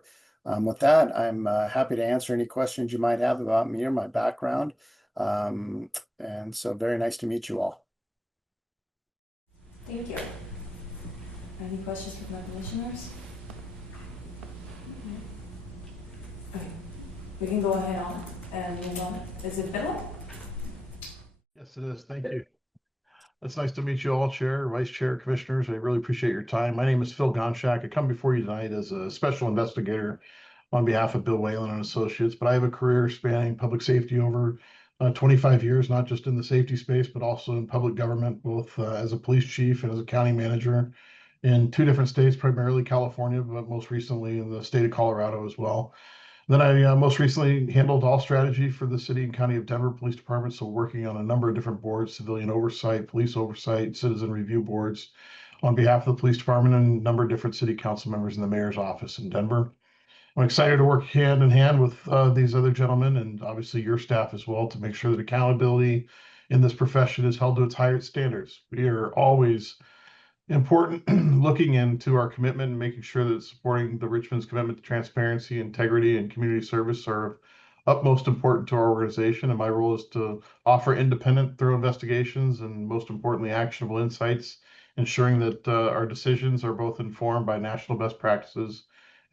With that, I'm happy to answer any questions you might have about me or my background. And so very nice to meet you all. Thank you. Any questions from my commissioners? Okay, we can go ahead on and move on. Is it Bill? Yes, it is. Thank you. It's nice to meet you all, Chair, Vice Chair, Commissioners. I really appreciate your time. My name is Phil Gonchak. I come before you tonight as a special investigator on behalf of Bill Whalen and Associates, but I have a career spanning public safety over 25 years, not just in the safety space, but also in public government, both as a police chief and as a county manager in two different states, primarily California, but most recently in the state of Colorado as well. Then I most recently handled all strategy for the city and county of Denver Police Department. So working on a number of different boards, civilian oversight, police oversight, citizen review boards on behalf of the police department and a number of different city council members in the mayor's office in Denver. I'm excited to work hand in hand with these other gentlemen and obviously your staff as well to make sure that accountability in this profession is held to its highest standards. We are always important looking into our commitment and making sure that supporting the Richmond's commitment to transparency, integrity, and community service are of utmost important to our organization. And my role is to offer independent, thorough investigations and most importantly, actionable insights, ensuring that our decisions are both informed by national best practices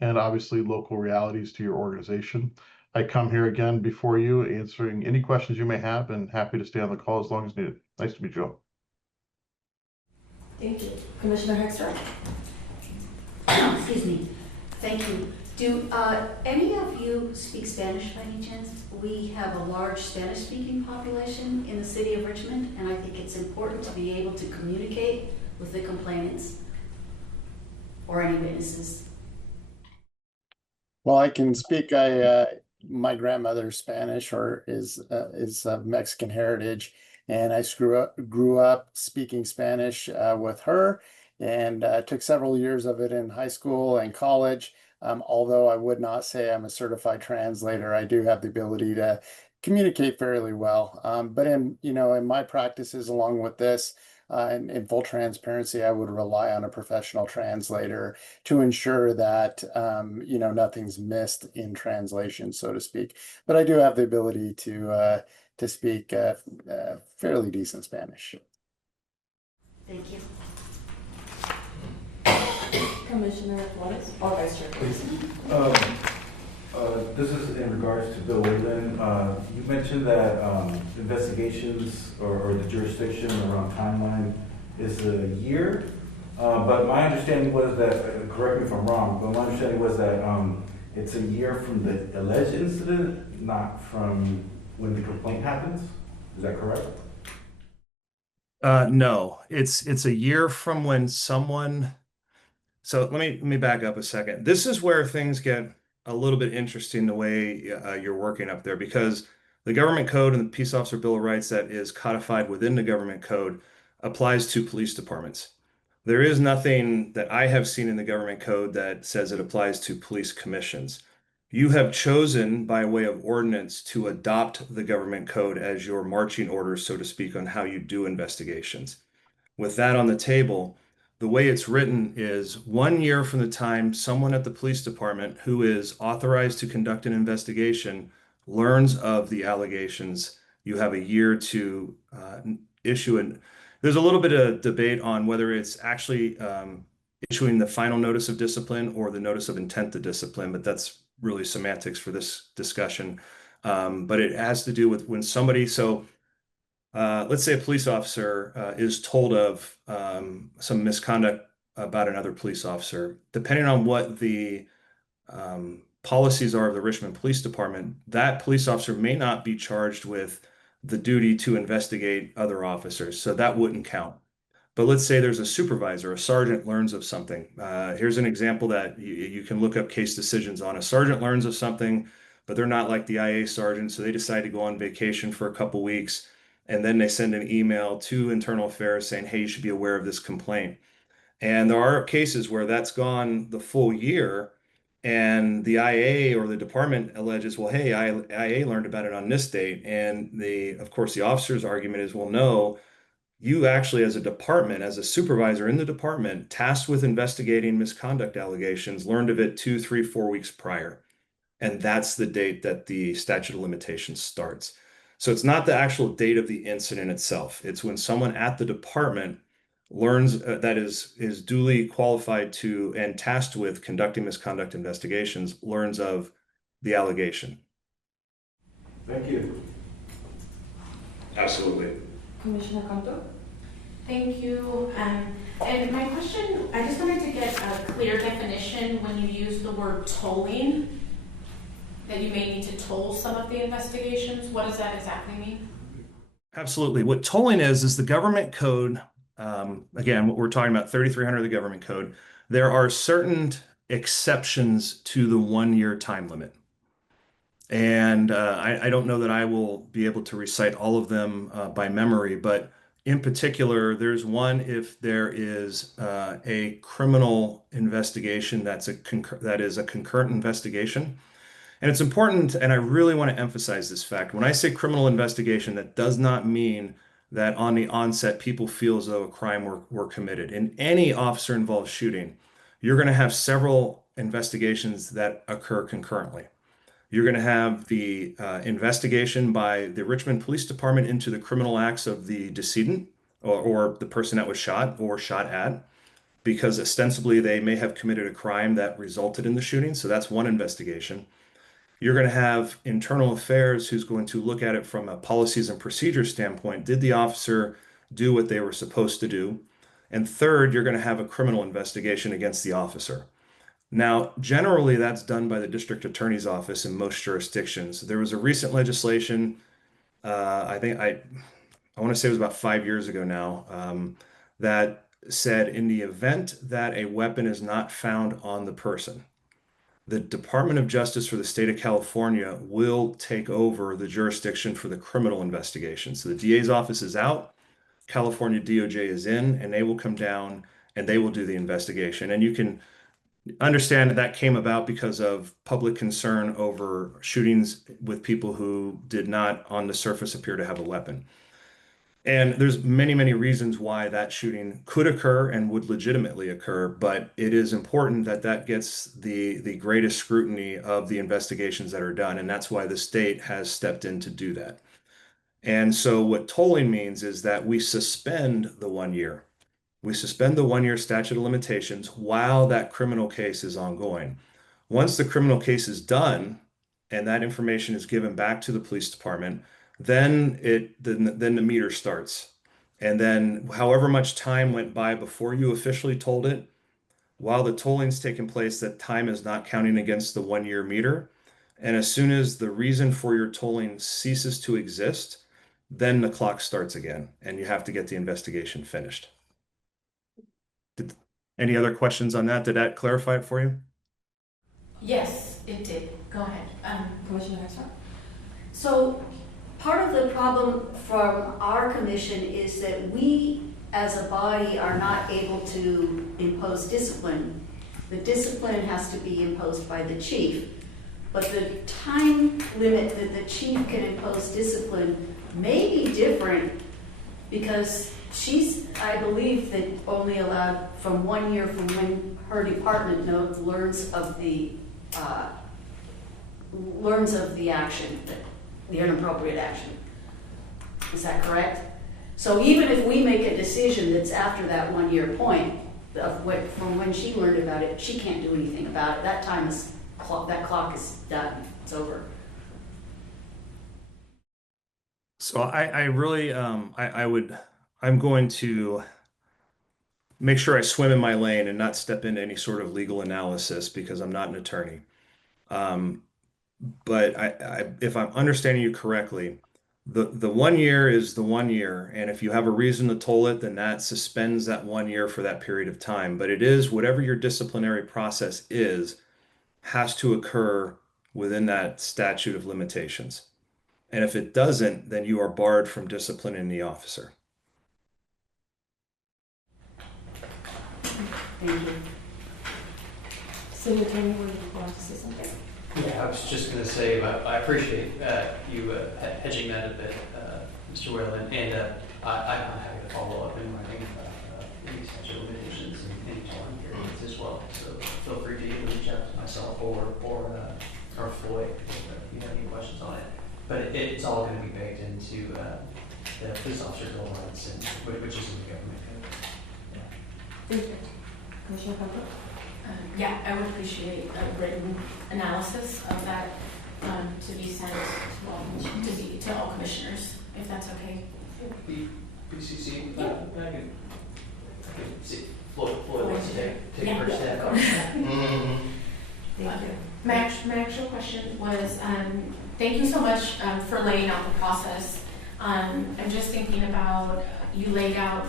and obviously local realities to your organization. I come here again before you answering any questions you may have and happy to stay on the call as long as needed. Nice to meet you all. Thank you. Commissioner Hexter? Excuse me. Thank you. Do any of you speak Spanish by any chance? We have a large Spanish-speaking population in the city of Richmond, and I think it's important to be able to communicate with the complainants or any witnesses. Well, I can speak. My grandmother's Spanish or is of Mexican heritage, and I grew up speaking Spanish with her, and took several years of it in high school and college. Although I would not say I'm a certified translator, I do have the ability to communicate fairly well. But in my practices along with this, and in full transparency, I would rely on a professional translator to ensure that nothing's missed in translation, so to speak. But I do have the ability to speak fairly decent Spanish. Thank you. Commissioner Flores or Vice Chair? This is in regards to Bill Whalen. You mentioned that investigations or the jurisdiction around timeline is a year, but my understanding was that, correct me if I'm wrong, but my understanding was that it's a year from the alleged incident, not from when the complaint happens. Is that correct? No, it's a year from when someone. So let me back up a second. This is where things get a little bit interesting the way you're working up there, because the government code and the Peace Officer Bill of Rights that is codified within the government code applies to police departments. There is nothing that I have seen in the government code that says it applies to police commissions. You have chosen by way of ordinance to adopt the government code as your marching orders, so to speak, on how you do investigations. With that on the table, the way it's written is 1 year from the time someone at the police department who is authorized to conduct an investigation learns of the allegations, you have a year to issue There's a little bit of debate on whether it's actually issuing the final notice of discipline or the notice of intent to discipline, but that's really semantics for this discussion. But it has to do with when somebody, let's say a police officer is told of some misconduct about another police officer. Depending on what the policies are of the Richmond Police Department, that police officer may not be charged with the duty to investigate other officers, so that wouldn't count. But let's say there's a supervisor, a sergeant learns of something. Here's an example that you can look up case decisions on. A sergeant learns of something, but they're not like the IA sergeant, so they decide to go on vacation for a couple weeks, and then they send an email to Internal Affairs saying, hey, you should be aware of this complaint. And there are cases where that's gone the full year, and the IA or the department alleges, well, hey, IA learned about it on this date. And of course, the officer's argument is, well, no, you actually, as a department, as a supervisor in the department, tasked with investigating misconduct allegations, learned of it 2, 3, 4 weeks prior. And that's the date that the statute of limitations starts. So it's not the actual date of the incident itself. It's when someone at the department learns that is duly qualified to and tasked with conducting misconduct investigations, learns of the allegation. Thank you. Absolutely. Commissioner Cantu? Thank you. And my question, I just wanted to get a clear definition when you use the word tolling, that you may need to toll some of the investigations. What does that exactly mean? Absolutely. What tolling is the government code. Again, what we're talking about, 3300 of the government code. There are certain exceptions to the 1-year time limit. And I don't know that I will be able to recite all of them by memory, but in particular, there's one if there is a criminal investigation that is a concurrent investigation. And it's important, and I really want to emphasize this fact. When I say criminal investigation, that does not mean that on the onset people feel as though a crime were committed. In any officer-involved shooting, you're going to have several investigations that occur concurrently. You're going to have the investigation by the Richmond Police Department into the criminal acts of the decedent or the person that was shot or shot at, because ostensibly they may have committed a crime that resulted in the shooting. So that's one investigation. You're going to have Internal Affairs who's going to look at it from a policies and procedures standpoint. Did the officer do what they were supposed to do? And third, you're going to have a criminal investigation against the officer. Now, generally, that's done by the district attorney's office in most jurisdictions. There was a recent legislation, I want to say it was about 5 years ago now, that said in the event that a weapon is not found on the person, the Department of Justice for the state of California will take over the jurisdiction for the criminal investigation. So the DA's office is out, California DOJ is in, and they will come down and they will do the investigation. And you can understand that came about because of public concern over shootings with people who did not on the surface appear to have a weapon. And there's many, many reasons why that shooting could occur and would legitimately occur, but it is important that that gets the greatest scrutiny of the investigations that are done, and that's why the state has stepped in to do that. And so what tolling means is that we suspend the 1 year. We suspend the 1 year statute of limitations while that criminal case is ongoing. Once the criminal case is done and that information is given back to the police department, then the meter starts. And then however much time went by before you officially told it, while the tolling's taking place, that time is not counting against the 1 year meter. And as soon as the reason for your tolling ceases to exist, then the clock starts again and you have to get the investigation finished. Any other questions on that? Did that clarify it for you? Yes, it did. Go ahead. Commissioner Hester? So part of the problem from our commission is that we, as a body, are not able to impose discipline. The discipline has to be imposed by the chief. But the time limit that the chief can impose discipline may be different because she's, I believe, that only allowed from 1 year from when her department learns of the action, the inappropriate action. Is that correct? So even if we make a decision that's after that 1 year point from when she learned about it, she can't do anything about it. That time is, that clock is done, it's over. So I really, I'm going to make sure I swim in my lane and not step into any sort of legal analysis because I'm not an attorney. Um, but if I'm understanding you correctly, the 1 year is the 1 year, and if you have a reason to toll it, then that suspends that 1 year for that period of time. But it is whatever your disciplinary process is, has to occur within that statute of limitations. And if it doesn't, then you are barred from disciplining the officer. Thank you. City Attorney, would you want to say something? Yeah, I was just going to say, I appreciate you hedging that a bit, Mr. Whalen, and I'm happy to follow up in writing any statute of limitations and any time periods as well. So feel free to either reach out to myself or Floyd if you have any questions on it. But it's all going to be baked into the police officer bill of rights, which is in the government code. Yeah. Thank you. Commissioner Pemberton? Yeah, I would appreciate a written analysis of that to be sent to all commissioners, if that's okay. BCC, Yeah. I can see Floyd wants to take Yeah. first step. Thank you. My actual question was, thank you so much for laying out the process. I'm just thinking about, you laid out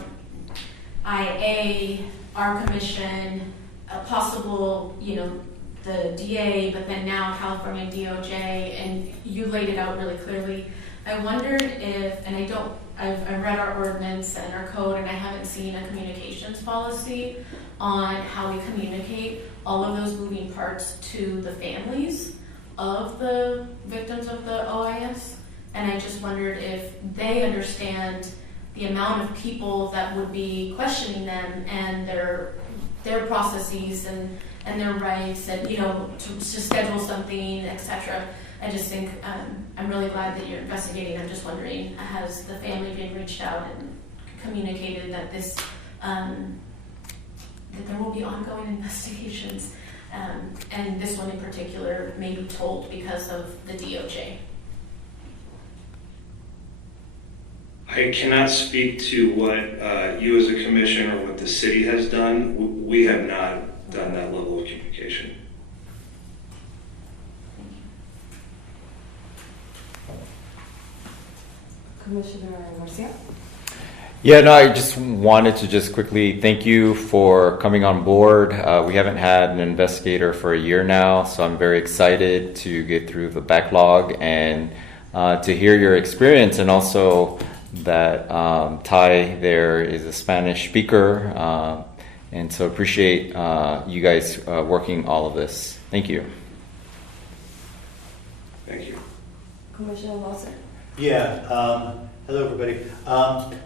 IA, our commission, a possible, the DA, but then now California DOJ, and you laid it out really clearly. I wondered if, and I've read our ordinance and our code, and I haven't seen a communications policy on how we communicate all of those moving parts to the families of the victims of the OIS. And I just wondered if they understand the amount of people that would be questioning them and their processes and their rights, and to schedule something, etc. I just think I'm really glad that you're investigating. I'm just wondering, has the family been reached out and communicated that this that there will be ongoing investigations, and this one in particular may be told because of the DOJ? I cannot speak to what you as a commission or what the city has done. We have not done that level of communication. Commissioner Garcia? Yeah, no, I just wanted to just quickly thank you for coming on board. We haven't had an investigator for a year now, so I'm very excited to get through the backlog and to hear your experience, and also that Ty there is a Spanish speaker, and so appreciate you guys working all of this. Thank you. Thank you. Commissioner Lawson? Yeah, hello, everybody.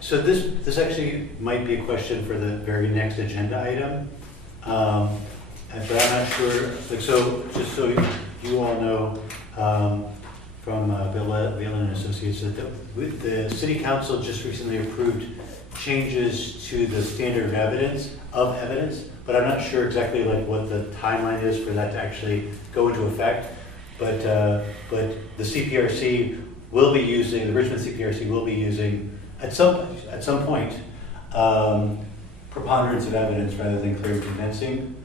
So this actually might be a question for the very next agenda item. But I'm not sure, so just so you all know, from Bill Whalen and Associates, that the City Council just recently approved changes to the standard of evidence, but I'm not sure exactly what the timeline is for that to actually go into effect. But the CPRC will be using, the Richmond CPRC will be using at some point preponderance of evidence rather than clear and convincing.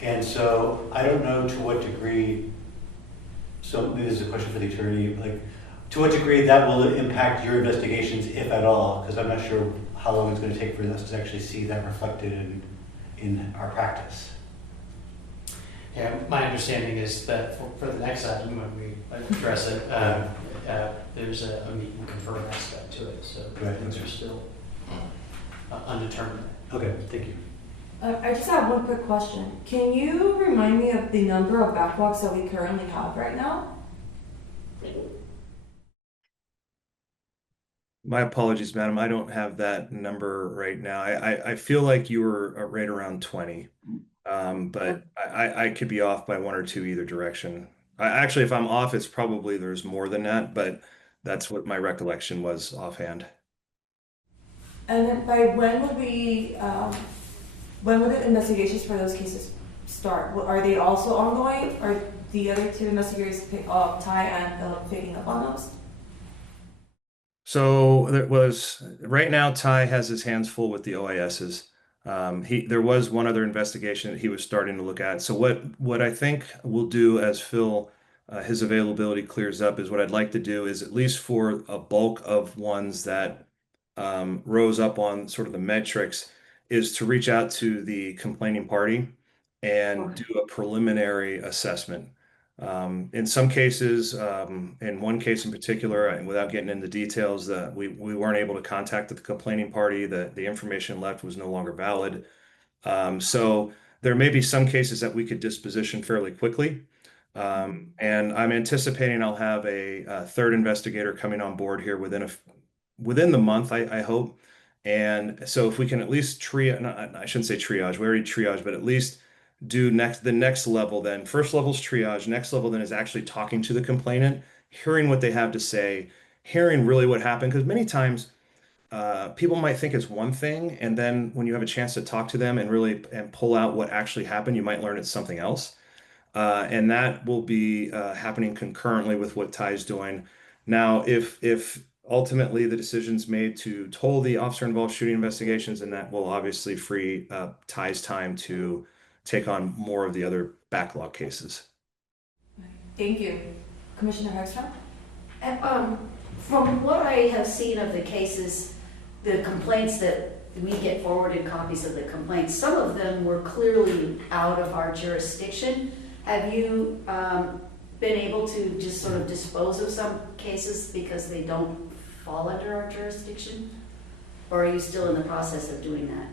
And so I don't know to what degree, so maybe this is a question for the attorney, to what degree that will impact your investigations, if at all, because I'm not sure how long it's going to take for us to actually see that reflected in our practice. Yeah, my understanding is that for the next item, when we address it, there's a meet and confirm aspect to it, so Right, things okay. are still undetermined. Okay, thank you. I just have one quick question. Can you remind me of the number of backlogs that we currently have right now? My apologies, madam. I don't have that number right now. I feel like you were right around 20. But I could be off by one or two either direction. Actually, if I'm off, it's probably there's more than that, but that's what my recollection was offhand. And then by when would the investigations for those cases start? Are they also ongoing? Are the other two investigators, Ty and Philip, picking up on those? So there was right now Ty has his hands full with the OISs. There was one other investigation that he was starting to look at. So what I think we'll do as Phil his availability clears up is what I'd like to do is at least for a bulk of ones that rose up on sort of the metrics is to reach out to the complaining party and do a preliminary assessment. In some cases, in one case in particular, and without getting into details, that we weren't able to contact the complaining party, the information left was no longer valid. So there may be some cases that we could disposition fairly quickly. And I'm anticipating I'll have a third investigator coming on board here within the month, I hope. And so if we can at least I shouldn't say triage, we already triage, but at least do the next level then. First level is triage, next level then is actually talking to the complainant, hearing what they have to say, hearing really what happened. Because many times people might think it's one thing, and then when you have a chance to talk to them and really pull out what actually happened, you might learn it's something else. And that will be happening concurrently with what Ty's doing. Now, if ultimately the decision's made to toll the officer-involved shooting investigations, and that will obviously free Ty's time to take on more of the other backlog cases. Thank you. Commissioner Hagstrom? From what I have seen of the cases, the complaints that we get forwarded copies of the complaints, some of them were clearly out of our jurisdiction. Have you been able to just sort of dispose of some cases because they don't fall under our jurisdiction? Or are you still in the process of doing that?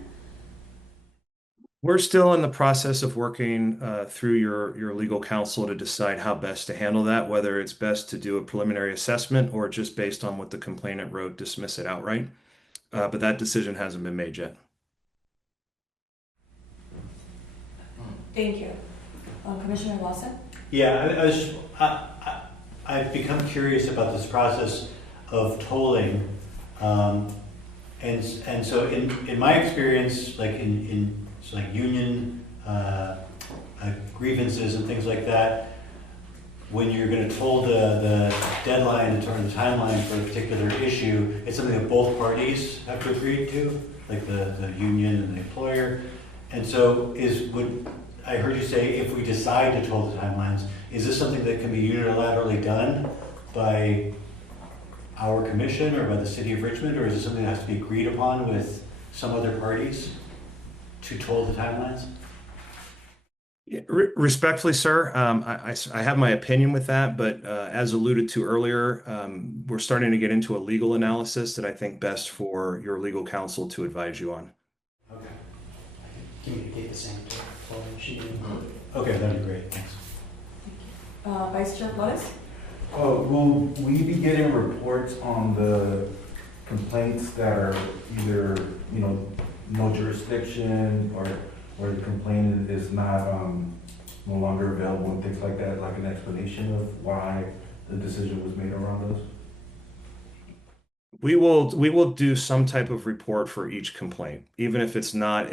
We're still in the process of working through your legal counsel to decide how best to handle that, whether it's best to do a preliminary assessment or just based on what the complainant wrote, dismiss it outright. But that decision hasn't been made yet. Thank you. Commissioner Lawson? Yeah, I've become curious about this process of tolling. And so in my experience, like in union grievances and things like that, when you're going to toll the deadline or the timeline for a particular issue, it's something that both parties have to agree to, like the union and the employer. And so I heard you say if we decide to toll the timelines, is this something that can be unilaterally done by our commission or by the city of Richmond, or is it something that has to be agreed upon with some other parties to toll the timelines? Respectfully, sir, I have my opinion with that, but as alluded to earlier, we're starting to get into a legal analysis that I think best for your legal counsel to advise you on. Okay. Communicate the same to Okay, that'd be great. Thanks. Vice Chair Flores? Will we be getting reports on the complaints that are either, no jurisdiction or the complainant is not, no longer available and things like that, like an explanation of why the decision was made around those? We will do some type of report for each complaint, even if it's not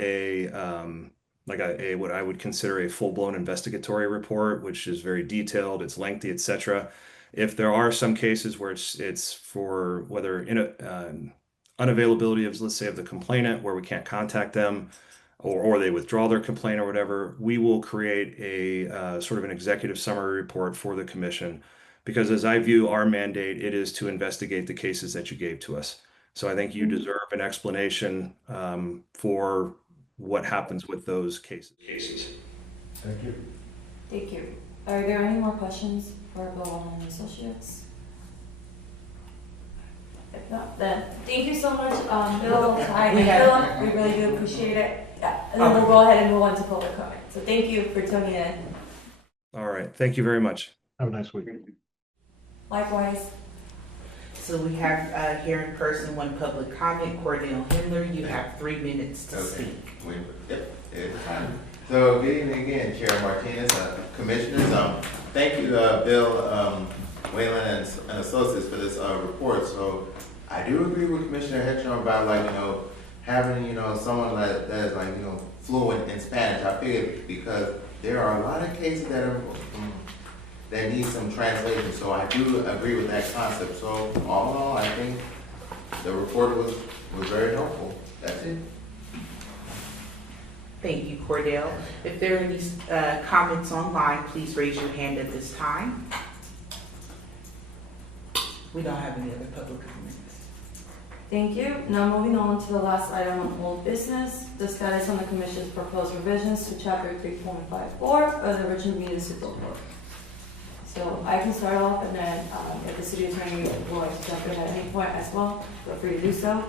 what I would consider a full-blown investigatory report, which is very detailed, it's lengthy, etc. If there are some cases where it's for whether unavailability of, let's say, of the complainant, where we can't contact them, or they withdraw their complaint or whatever, we will create a sort of an executive summary report for the commission. Because as I view our mandate, it is to investigate the cases that you gave to us. So I think you deserve an explanation for what happens with those cases. Thank you. Thank you. Are there any more questions for Bill and Associates? If not, then thank you so much, Bill, Ty, and Philip. We really do appreciate it. Yeah, and then we'll go ahead and move on to public comment. So thank you for tuning in. All right. Thank you very much. Have a nice week. Likewise. So we have here in person one public comment. Cordell Hindler, you have 3 minutes to speak. Yep, it's time. So good evening again, Chair Martinez, Commissioners. Thank you, Bill, Whalen and Associates for this report. So I do agree with Commissioner Hedgeron about like, having, someone that is like, fluent in Spanish. I figured because there are a lot of cases that are, that need some translation. So I do agree with that concept. So all in all, I think the report was very helpful. That's it. Thank you, Cordell. If there are any comments online, please raise your hand at this time. We don't have any other public comments. Thank you. Now moving on to the last item on old business, the status on the Commission's proposed revisions to Chapter 3.54 of the Richmond Municipal Code. So I can start off, and then if the city attorney would like to jump in at any point as well, feel free to do so.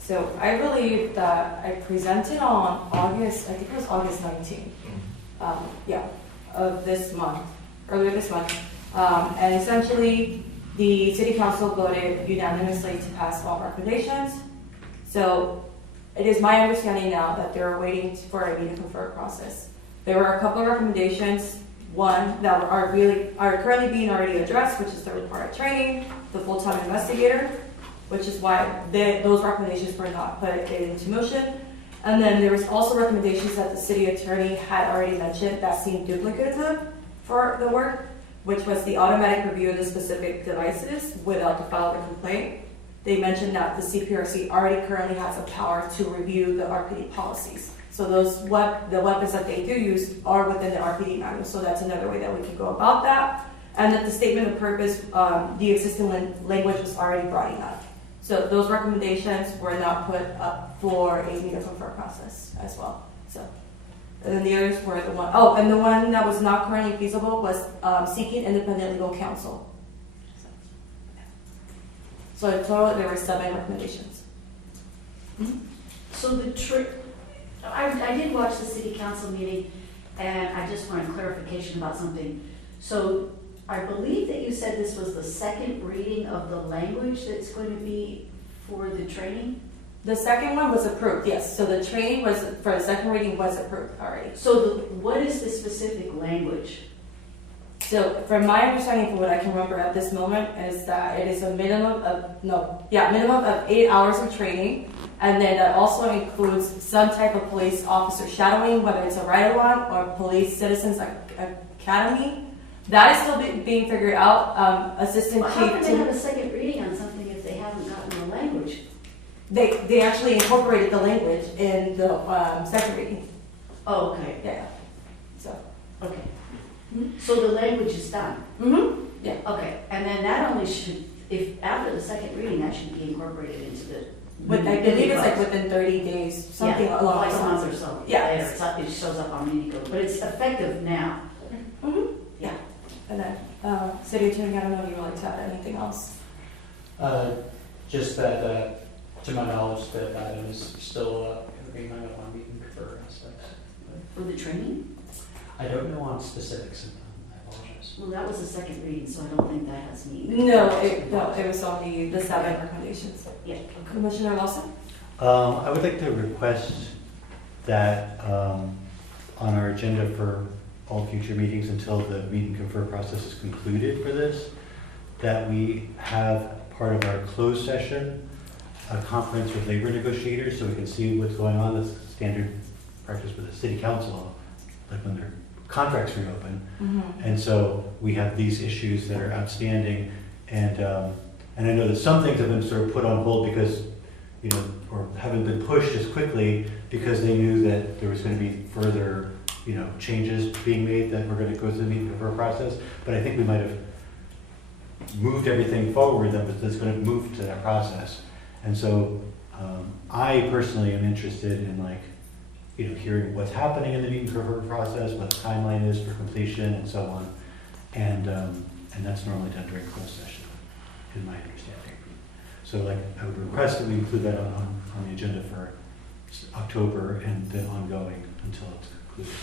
So I believe that I presented on August, I think it was August 19th, of this month, earlier this month, and essentially the city council voted unanimously to pass all recommendations. So it is my understanding now that they're waiting for a meeting confer process. There were a couple of recommendations. One that are currently being already addressed, which is the required training, the full-time investigator, which is why those recommendations were not put into motion. And then there was also recommendations that the city attorney had already mentioned that seemed duplicative for the work, which was the automatic review of the specific devices without the file of a complaint. They mentioned that the CPRC already currently has the power to review the RPD policies. So the weapons that they do use are within the RPD manual. So that's another way that we can go about that. And that the statement of purpose, the existing language was already brought enough. So those recommendations were not put up for a meeting confer process as well. So, and then the others were the one, and the one that was not currently feasible was seeking independent legal counsel. So in total, there were 7 recommendations. Mm-hmm. So I did watch the city council meeting, and I just wanted clarification about something. So I believe that you said this was the second reading of the language that's going to be for the training? The second one was approved, yes. So the training was, for the second reading, was approved already. So what is the specific language? So from my understanding, from what I can remember at this moment, is that it is a minimum of 8 hours of training. And then that also includes some type of police officer shadowing, whether it's a ride-along or police citizens academy. That is still being figured out. Assistant Well, Chief. how can they have a second reading on something if they haven't gotten the language? They actually incorporated the language in the second reading. Oh, okay. Yeah. So. Okay. So the language is done? Mm-hmm. Yeah. Okay, and then that only should, if after the second reading, that should be incorporated into the. I believe it's like within 30 days, something along like those a month lines. or so. Yeah. Later, it shows up on Minico, but it's effective now. Mm-hmm. Yeah. And then, City Attorney, I don't know if you would like to add anything else. Just that, to my knowledge, that item is still being lined up on meeting confer aspects. For the training? I don't know on specifics, I apologize. Well, that was the second reading, so I don't think that has meaning. No, it was only the 7 recommendations. Yeah. Commissioner Lawson? I would like to request that on our agenda for all future meetings until the meet and confer process is concluded for this, that we have part of our closed session, a conference with labor negotiators so we can see what's going on. That's standard practice with the city council, like when their contracts reopen. Mm-hmm. And so we have these issues that are outstanding, and I know that some things have been sort of put on hold because, or haven't been pushed as quickly because they knew that there was going to be further, changes being made that were going to go through the meeting confer process. But I think we might have moved everything forward that's going to move to that process. And so I personally am interested in hearing what's happening in the meeting confer process, what the timeline is for completion, and so on. And that's normally done during closed session, in my understanding. So I would request that we include that on the agenda for October and then ongoing until it's concluded.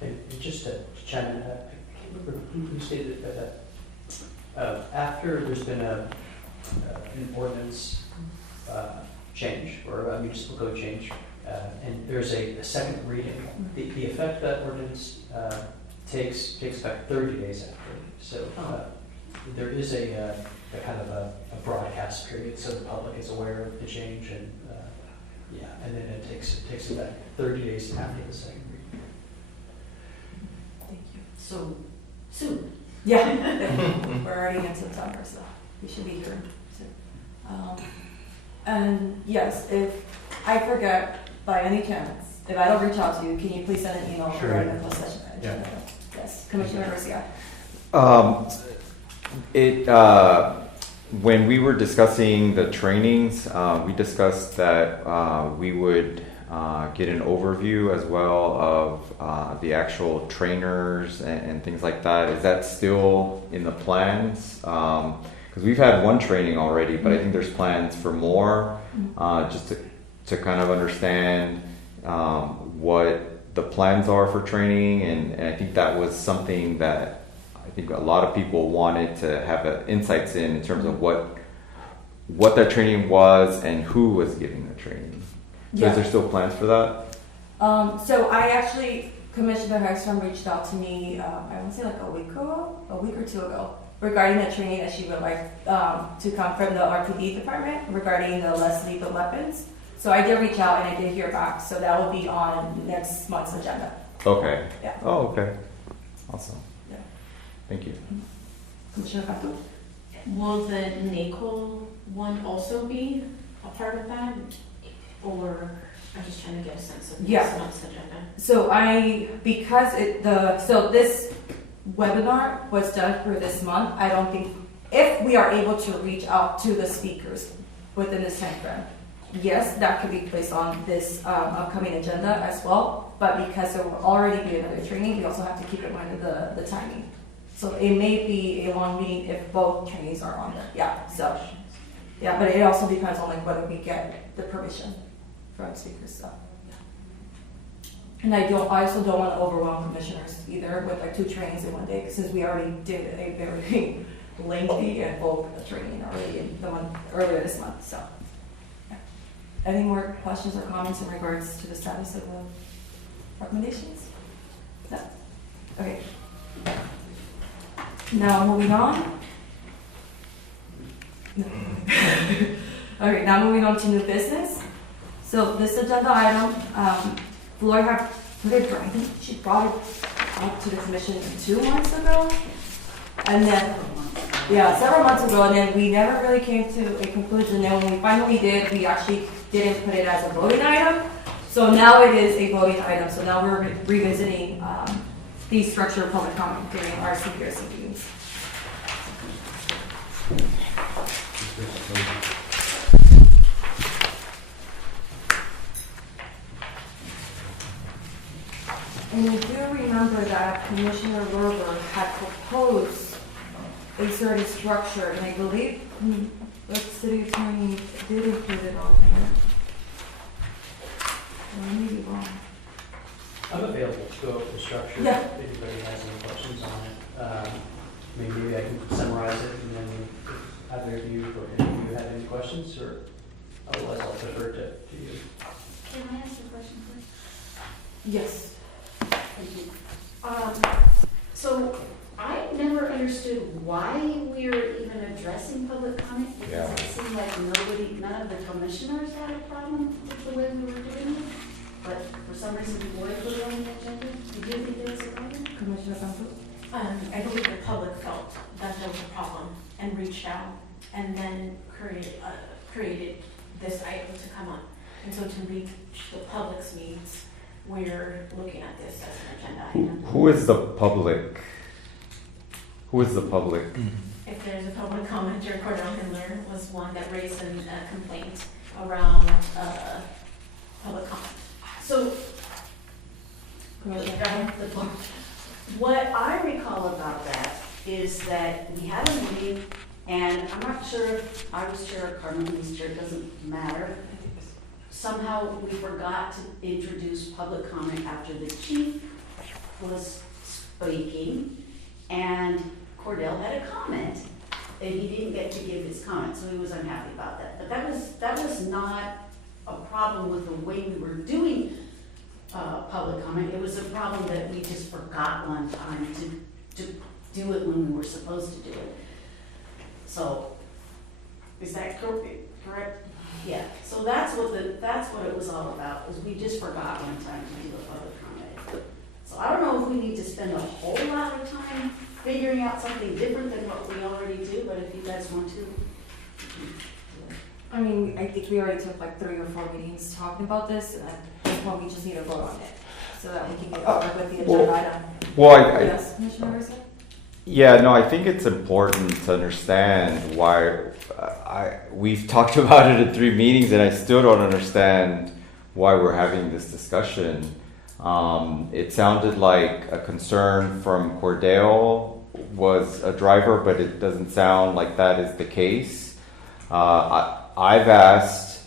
And just to chime in, I can't remember who stated that after there's been an ordinance change or a municipal code change, and there's a second reading, the effect that ordinance takes effect 30 days after. So There is a kind of a broadcast period, so the public is aware of the change, and yeah, and then it takes effect 30 days after the second reading. Thank you. So, soon. Yeah, we're already in September, so we should be here soon. And yes, if I forget by any chance, if I don't reach out to you, can you please send an email Sure. regarding the closed session? Yeah. Yes, Commissioner Garcia. When we were discussing the trainings, we discussed that we would get an overview as well of the actual trainers and things like that. Is that still in the plans? Because we've had one training already, but I think there's plans for more, just to kind of understand what the plans are for training. And I think that was something that I think a lot of people wanted to have insights in terms of what that training was and who was giving the training. So is there still plans for that? So I actually, Commissioner Hagstrom reached out to me, I want to say like a week or two ago, regarding the training that she would like to come from the RPD department regarding the less lethal weapons. So I did reach out and I did hear back. So that will be on next month's agenda. Okay. Yeah. Oh, okay. Awesome. Yeah. Thank you. Commissioner Fatu? Will the NACOL one also be a part of that? Or I'm just trying to get a sense of this month's agenda. So so this webinar was done for this month. I don't think, if we are able to reach out to the speakers within this time frame, yes, that could be placed on this upcoming agenda as well. But because there will already be another training, we also have to keep in mind the timing. So it may be a long meeting if both trainings are on there. Yeah. So yeah, but it also depends on like whether we get the permission from speakers. So and I also don't want to overwhelm commissioners either with like 2 trainings in one day, since we already did a very lengthy and full training already in the one earlier this month. So yeah. Any more questions or comments in regards to the status of the recommendations? No. Okay. Now moving on. No. Okay, now moving on to new business. So this agenda item, Floyd had put it, I think she brought it up to the commission 2 months ago. And then, yeah, several months ago, and then we never really came to a conclusion. And when we finally did, we actually didn't put it as a voting item. So now it is a voting item. So now we're revisiting the structure of public comment during our CPRC meetings. And I do remember that Commissioner Lorber had proposed a certain structure, and I believe the city attorney did include it on here. Or I may be wrong. I'm available to go over the structure Yeah. if anybody has any questions on it. Maybe I can summarize it, and then if either of you or any of you have any questions, or otherwise I'll defer to you. Can I ask a question, please? Yes. Thank you. So I never understood why we were even addressing public comment, because it seemed like none of the commissioners had a problem with the way we were doing it. But for some reason, Floyd put it on the agenda. Did you think there was a problem? Commissioner Santos? I believe the public felt that there was a problem and reached out and then created this item to come up. And so to reach the public's needs, we're looking at this as an agenda item. Who is the public? Who is the public? If there's a public commenter, Cordell Hindler was one that raised a complaint around public comment. So, Commissioner? go ahead, the floor. What I recall about that is that we had a meeting, and I'm not sure if I was chair or Carmen was chair, it doesn't matter. Somehow we forgot to introduce public comment after the chief was speaking, and Cordell had a comment, and he didn't get to give his comment, so he was unhappy about that. But that was not a problem with the way we were doing public comment. It was a problem that we just forgot one time to do it when we were supposed to do it. So, is that correct? Yeah, so that's what it was all about, is we just forgot one time to do a public comment. So I don't know if we need to spend a whole lot of time figuring out something different than what we already do, but if you guys want to. I mean, I think we already took like 3 or 4 meetings talking about this, and at this point, we just need to vote on it, so that we can get over with the agenda item. Well, Yes, Commissioner Mercer? yeah, no, I think it's important to understand why we've talked about it in 3 meetings, and I still don't understand why we're having this discussion. It sounded like a concern from Cordell was a driver, but it doesn't sound like that is the case. I've asked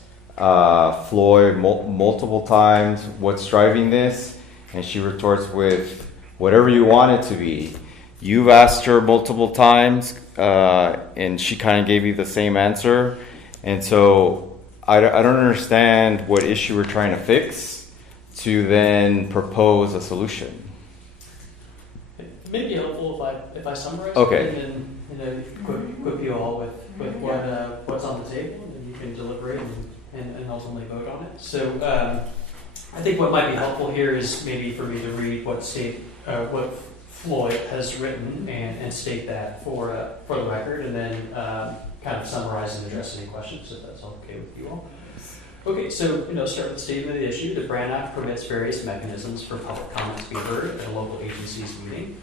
Floyd multiple times what's driving this, and she retorts with whatever you want it to be. You've asked her multiple times, and she kind of gave you the same answer. And so I don't understand what issue we're trying to fix to then propose a solution. It may be helpful if I summarize. Okay. And then equip you all with what's on the table, and you can deliberate and ultimately vote on it. So I think what might be helpful here is maybe for me to read what Floyd has written and state that for the record, and then kind of summarize and address any questions, if that's okay with you all. Okay, so start with the statement of the issue. The Brown Act permits various mechanisms for public comment to be heard at a local agency's meeting.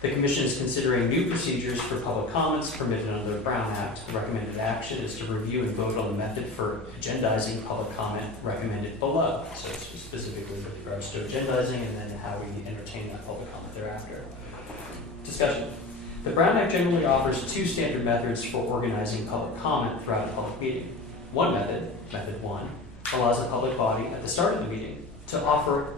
The Commission is considering new procedures for public comments permitted under the Brown Act. The recommended action is to review and vote on the method for agendizing public comment recommended below. So it's specifically with regards to agendizing and then how we entertain that public comment thereafter. Discussion. The Brown Act generally offers 2 standard methods for organizing public comment throughout a public meeting. One method, Method 1, allows the public body at the start of the meeting to offer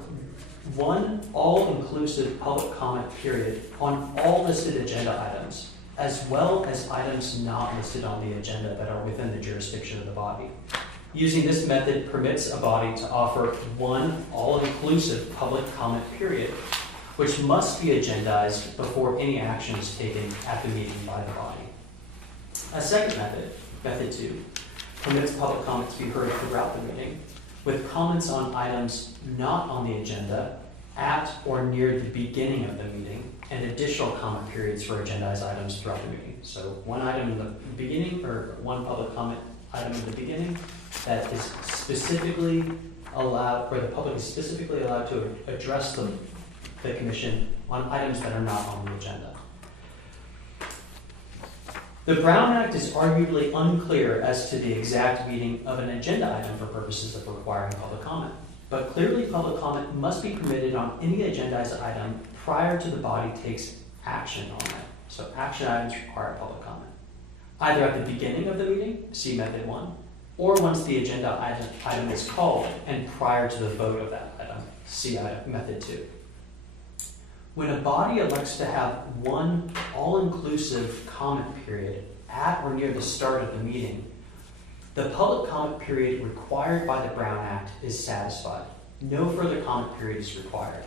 one all-inclusive public comment period on all listed agenda items, as well as items not listed on the agenda that are within the jurisdiction of the body. Using this method permits a body to offer one all-inclusive public comment period, which must be agendized before any action is taken at the meeting by the body. A second method, Method 2, permits public comment to be heard throughout the meeting, with comments on items not on the agenda at or near the beginning of the meeting, and additional comment periods for agendized items throughout the meeting. So one item in the beginning, or one public comment item in the beginning that is specifically allowed, where the public is specifically allowed to address the Commission on items that are not on the agenda. The Brown Act is arguably unclear as to the exact meaning of an agenda item for purposes of requiring public comment, but clearly public comment must be permitted on any agendized item prior to the body takes action on it. So action items require public comment, either at the beginning of the meeting, see Method 1, or once the agenda item is called and prior to the vote of that item, see Method 2. When a body elects to have one all-inclusive comment period at or near the start of the meeting, the public comment period required by the Brown Act is satisfied. No further comment period is required.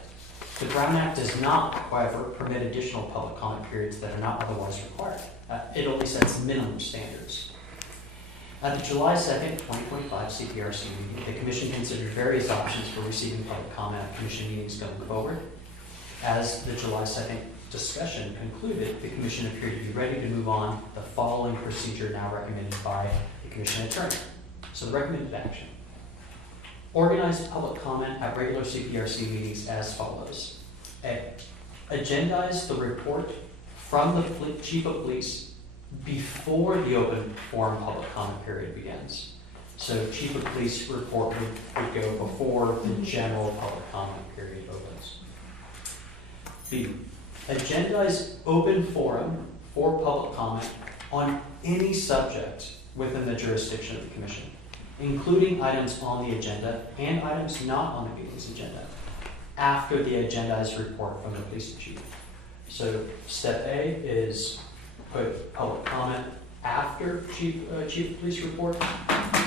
The Brown Act does not, however, permit additional public comment periods that are not otherwise required. It only sets minimum standards. At the July 2nd, 2025 CPRC meeting, the Commission considered various options for receiving public comment at Commission meetings going forward. As the July 2nd discussion concluded, the Commission appeared to be ready to move on the following procedure now recommended by the Commission Attorney. So the recommended action. Organize public comment at regular CPRC meetings as follows. A. Agendize the report from the Chief of Police before the open forum public comment period begins. So Chief of Police report would go before the general public comment period opens. B. Agendize open forum for public comment on any subject within the jurisdiction of the Commission, including items on the agenda and items not on the meeting's agenda, after the agendized report from the police chief. So step A is put public comment after chief of police report.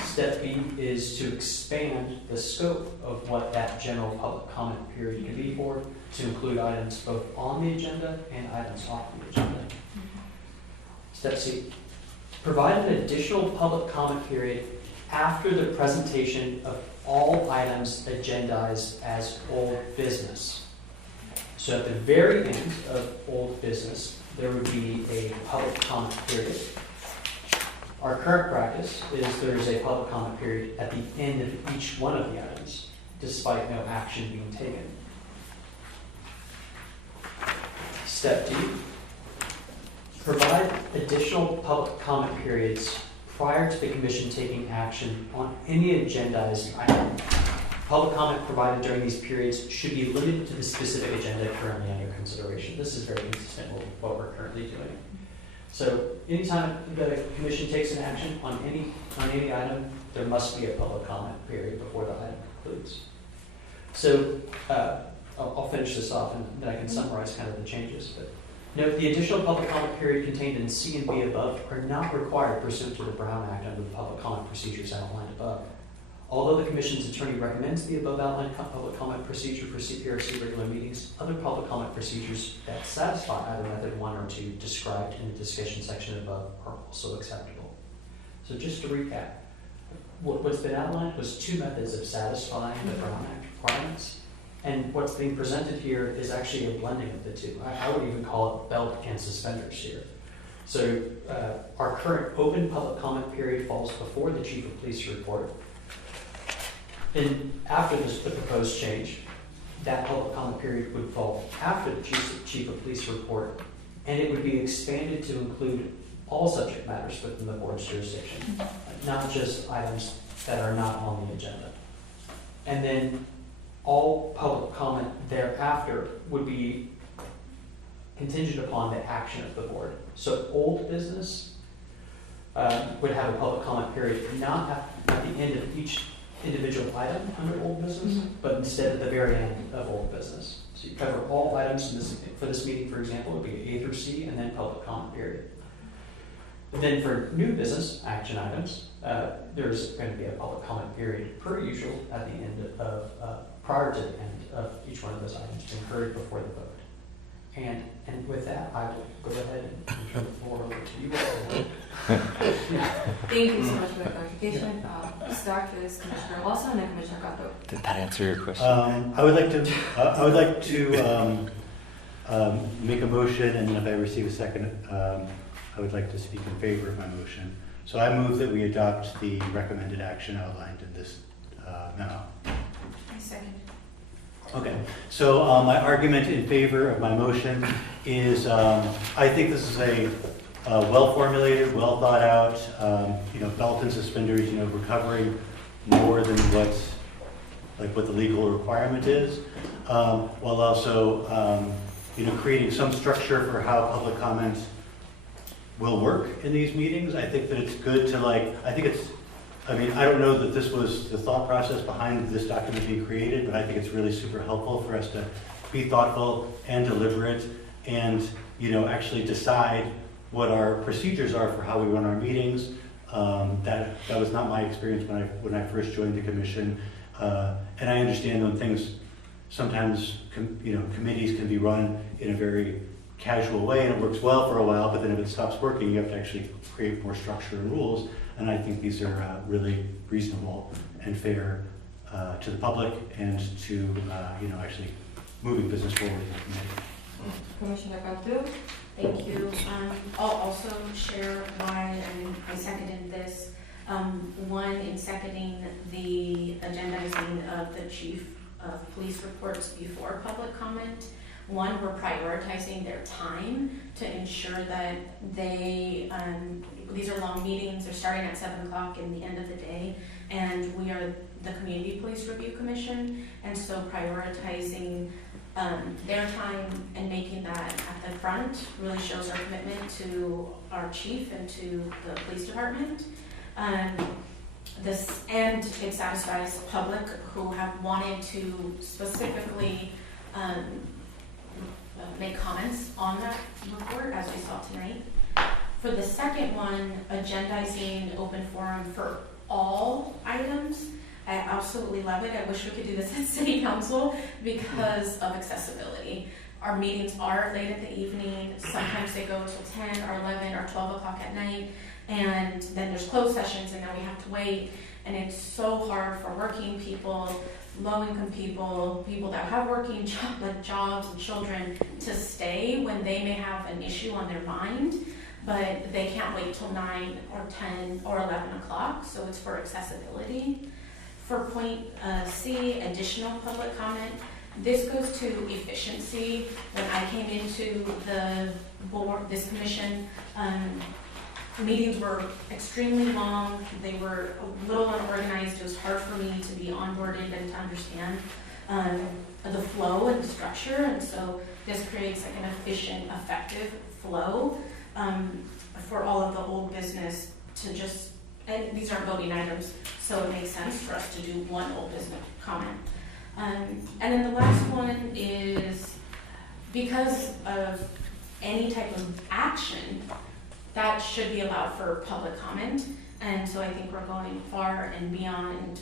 Step B is to expand the scope of what that general public comment period can be for, to include items both on the agenda and items off the agenda. Step C, provide an additional public comment period after the presentation of all items agendized as old business. So at the very end of old business, there would be a public comment period. Our current practice is there is a public comment period at the end of each one of the items, despite no action being taken. Step D, provide additional public comment periods prior to the commission taking action on any agendized item. Public comment provided during these periods should be limited to the specific agenda currently under consideration. This is very consistent with what we're currently doing. So anytime the commission takes an action on any item, there must be a public comment period before the item concludes. So I'll finish this off and then I can summarize kind of the changes. But note, the additional public comment period contained in C and B above are not required pursuant to the Brown Act under the public comment procedures outlined above. Although the Commission's attorney recommends the above outlined public comment procedure for CPRC regular meetings, other public comment procedures that satisfy either method 1 or 2 described in the discussion section above are also acceptable. So just to recap, what's been outlined was 2 methods of satisfying the Brown Act requirements. And what's being presented here is actually a blending of the 2. I would even call it belt and suspenders here. So our current open public comment period falls before the Chief of Police report. And after the proposed change, that public comment period would fall after the Chief of Police report, and it would be expanded to include all subject matters within the board's jurisdiction, not just items that are not on the agenda. And then all public comment thereafter would be contingent upon the action of the board. So old business would have a public comment period not at the end of each individual item under old business, but instead at the very end of old business. So you cover all items for this meeting, for example, it would be A through C and then public comment period. And then for new business action items, there's going to be a public comment period per usual at the end of, prior to the end of each one of those items being heard before the vote. And with that, I will go ahead and turn the floor over to you all. Thank you so much for the clarification. Start with Commissioner Lawson and Commissioner Gatto. Did that answer your question? I would like to make a motion, and then if I receive a second, I would like to speak in favor of my motion. So I move that we adopt the recommended action outlined in this memo. I second. Okay, so my argument in favor of my motion is I think this is a well-formulated, well thought out, belt and suspenders, we're covering more than what the legal requirement is, while also, creating some structure for how public comments will work in these meetings. I think that it's good to I don't know that this was the thought process behind this document being created, but I think it's really super helpful for us to be thoughtful and deliberate and, actually decide what our procedures are for how we run our meetings. That was not my experience when I first joined the commission. And I understand when things, sometimes, committees can be run in a very casual way and it works well for a while, but then if it stops working, you have to actually create more structure and rules. And I think these are really reasonable and fair to the public and to, actually moving business forward in the committee. Commissioner Gatto. Thank you. I'll also share why I seconded this. One, in seconding the agendizing of the chief of police reports before public comment. One, we're prioritizing their time to ensure that these are long meetings, they're starting at 7 o'clock in the end of the day, and we are the Community Police Review Commission, and so prioritizing their time and making that at the front really shows our commitment to our chief and to the police department. And it satisfies the public who have wanted to specifically make comments on that report, as we saw tonight. For the second one, agendizing open forum for all items, I absolutely love it. I wish we could do this at City Council because of accessibility. our meetings are late at the evening. Sometimes they go till 10 or 11 or 12 o'clock at night. And then there's closed sessions and then we have to wait. And it's so hard for working people, low-income people, people that have working jobs and children to stay when they may have an issue on their mind, but they can't wait till 9 or 10 or 11 o'clock, so it's for accessibility. For point C, additional public comment, this goes to efficiency. When I came into the board, this commission, meetings were extremely long. They were a little unorganized. It was hard for me to be onboarded and to understand the flow and the structure. And so this creates like an efficient, effective flow for all of the old business to just, and these aren't voting items, so it makes sense for us to do one old business comment. And then the last one is because of any type of action, that should be allowed for public comment. And so I think we're going far and beyond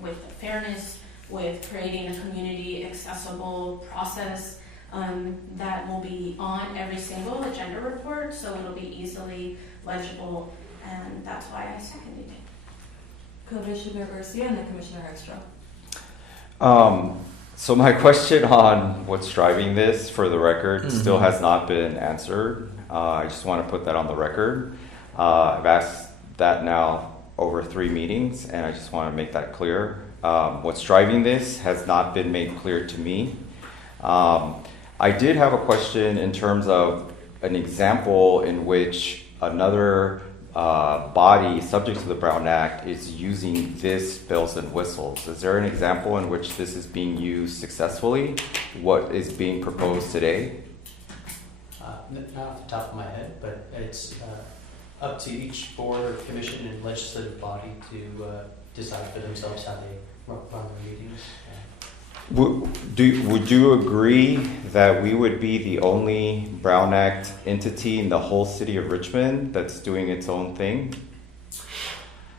with fairness, with creating a community accessible process that will be on every single agenda report, so it'll be easily legible, and that's why I seconded it. Commissioner Garcia and then Commissioner Hextro. So my question on what's driving this, for the record, still has not been answered. I just want to put that on the record. I've asked that now over 3 meetings, and I just want to make that clear. What's driving this has not been made clear to me. I did have a question in terms of an example in which another body subject to the Brown Act is using this bells and whistles. Is there an example in which this is being used successfully? What is being proposed today? Not off the top of my head, but it's up to each board, commission, and legislative body to decide for themselves how they run their meetings. Would you agree that we would be the only Brown Act entity in the whole city of Richmond that's doing its own thing?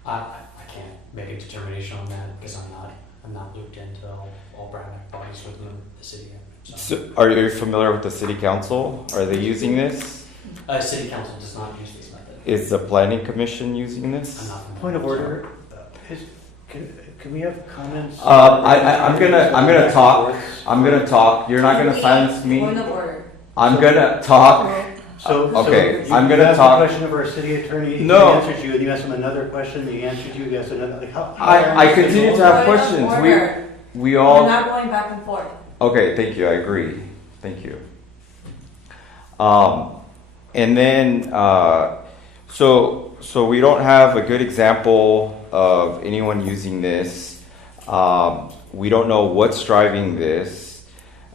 I can't make a determination on that because I'm not looped into all Brown Act bodies within the city. So are you familiar with the city council? Are they using this? City council does not use this method. Is the planning commission using this? I'm not familiar. Point of order. Can we have comments? I'm gonna talk. I'm gonna talk. You're not gonna silence me. Point of order. I'm gonna talk. Okay, I'm gonna You talk. asked a question of our city attorney. No. He answered you, and you asked him another question. He answered you. He asked another. Like how I continue to have Point of questions. order. We We're all. not going back and forth. Okay, thank you. I agree. Thank you. And then, so we don't have a good example of anyone using this. We don't know what's driving this.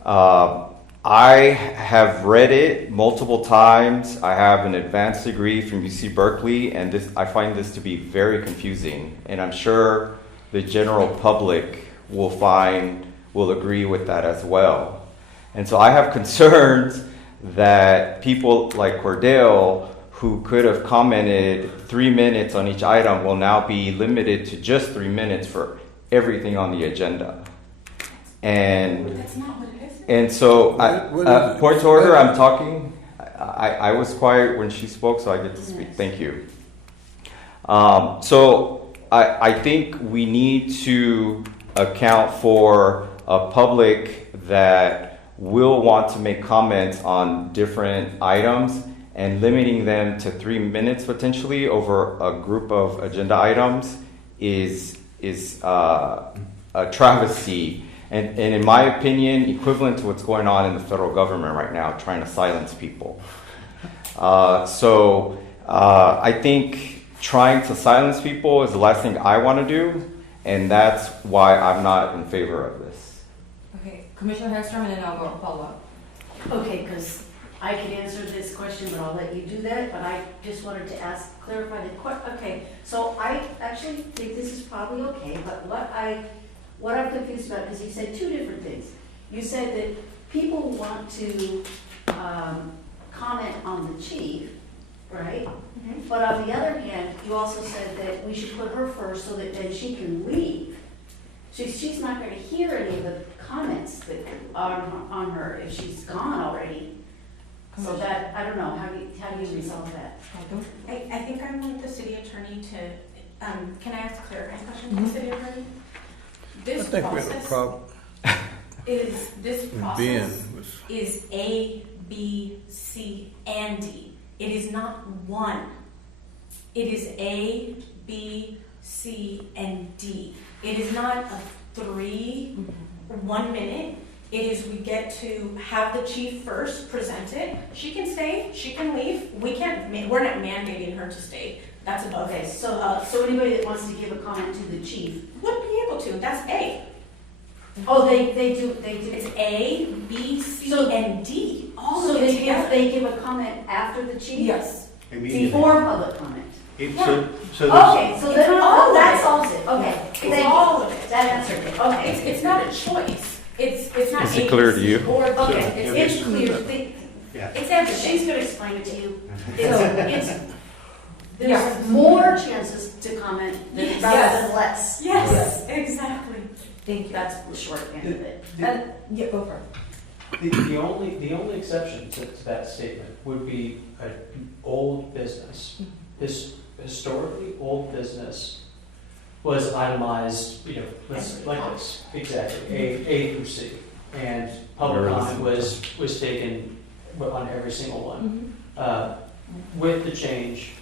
I have read it multiple times. I have an advanced degree from UC Berkeley, and I find this to be very confusing. And I'm sure the general public will agree with that as well. And so I have concerns that people like Cordell, who could have commented 3 minutes on each item, will now be limited to just 3 minutes for everything on the agenda. And That's not what it is. and so, What is it? point to order, I'm talking. I was quiet when she spoke, so I get to speak. Thank you. So I think we need to account for a public that will want to make comments on different items, and limiting them to 3 minutes potentially over a group of agenda items is a travesty. And in my opinion, equivalent to what's going on in the federal government right now, trying to silence people. So I think trying to silence people is the last thing I want to do, and that's why I'm not in favor of this. Okay, Commissioner Hextro, and then I'll go follow up. Okay, because I could answer this question, but I'll let you do that, but I just wanted to clarify the question. Okay, so I actually think this is probably okay, but what I'm confused about, because you said 2 different things. You said that people want to comment on the chief, right? Mm-hmm. But on the other hand, you also said that we should put her first so that then she can leave. So she's not going to hear any of the comments that on her if she's gone already. So that, I don't know, how do you resolve that? I think I want the city attorney to, can I ask a clarifying question to the city attorney? This process is A, B, C, and D. It is not one. It is A, B, C, and D. It is not a 1 minute. It is we get to have the chief first present it. She can stay, she can leave. We're not mandating her to stay. That's above Okay, it. so anybody that wants to give a comment to the chief. Would be able to. That's A. Oh, they do. It's A, B, C, So- and D. All So of it together. they give a comment after the chief? Yes. Immediately. Before public comment? So Okay, so then, all that of it. solves it, okay. It's Thank you. all of it. That answered it, okay. It's not a choice. It's not Is A, it clear B, to C, you? or D. Okay, it's clear. yeah. It's She's everything. gonna explain it to you. It's There's more chances to comment Yes. rather than less. yes, exactly. Thank you. That's the short end of it. Yeah, go for it. The only exception to that statement would be an old business. Historically, old business was itemized, like this, exactly, A through C. And public comment was taken on every single one. With the change,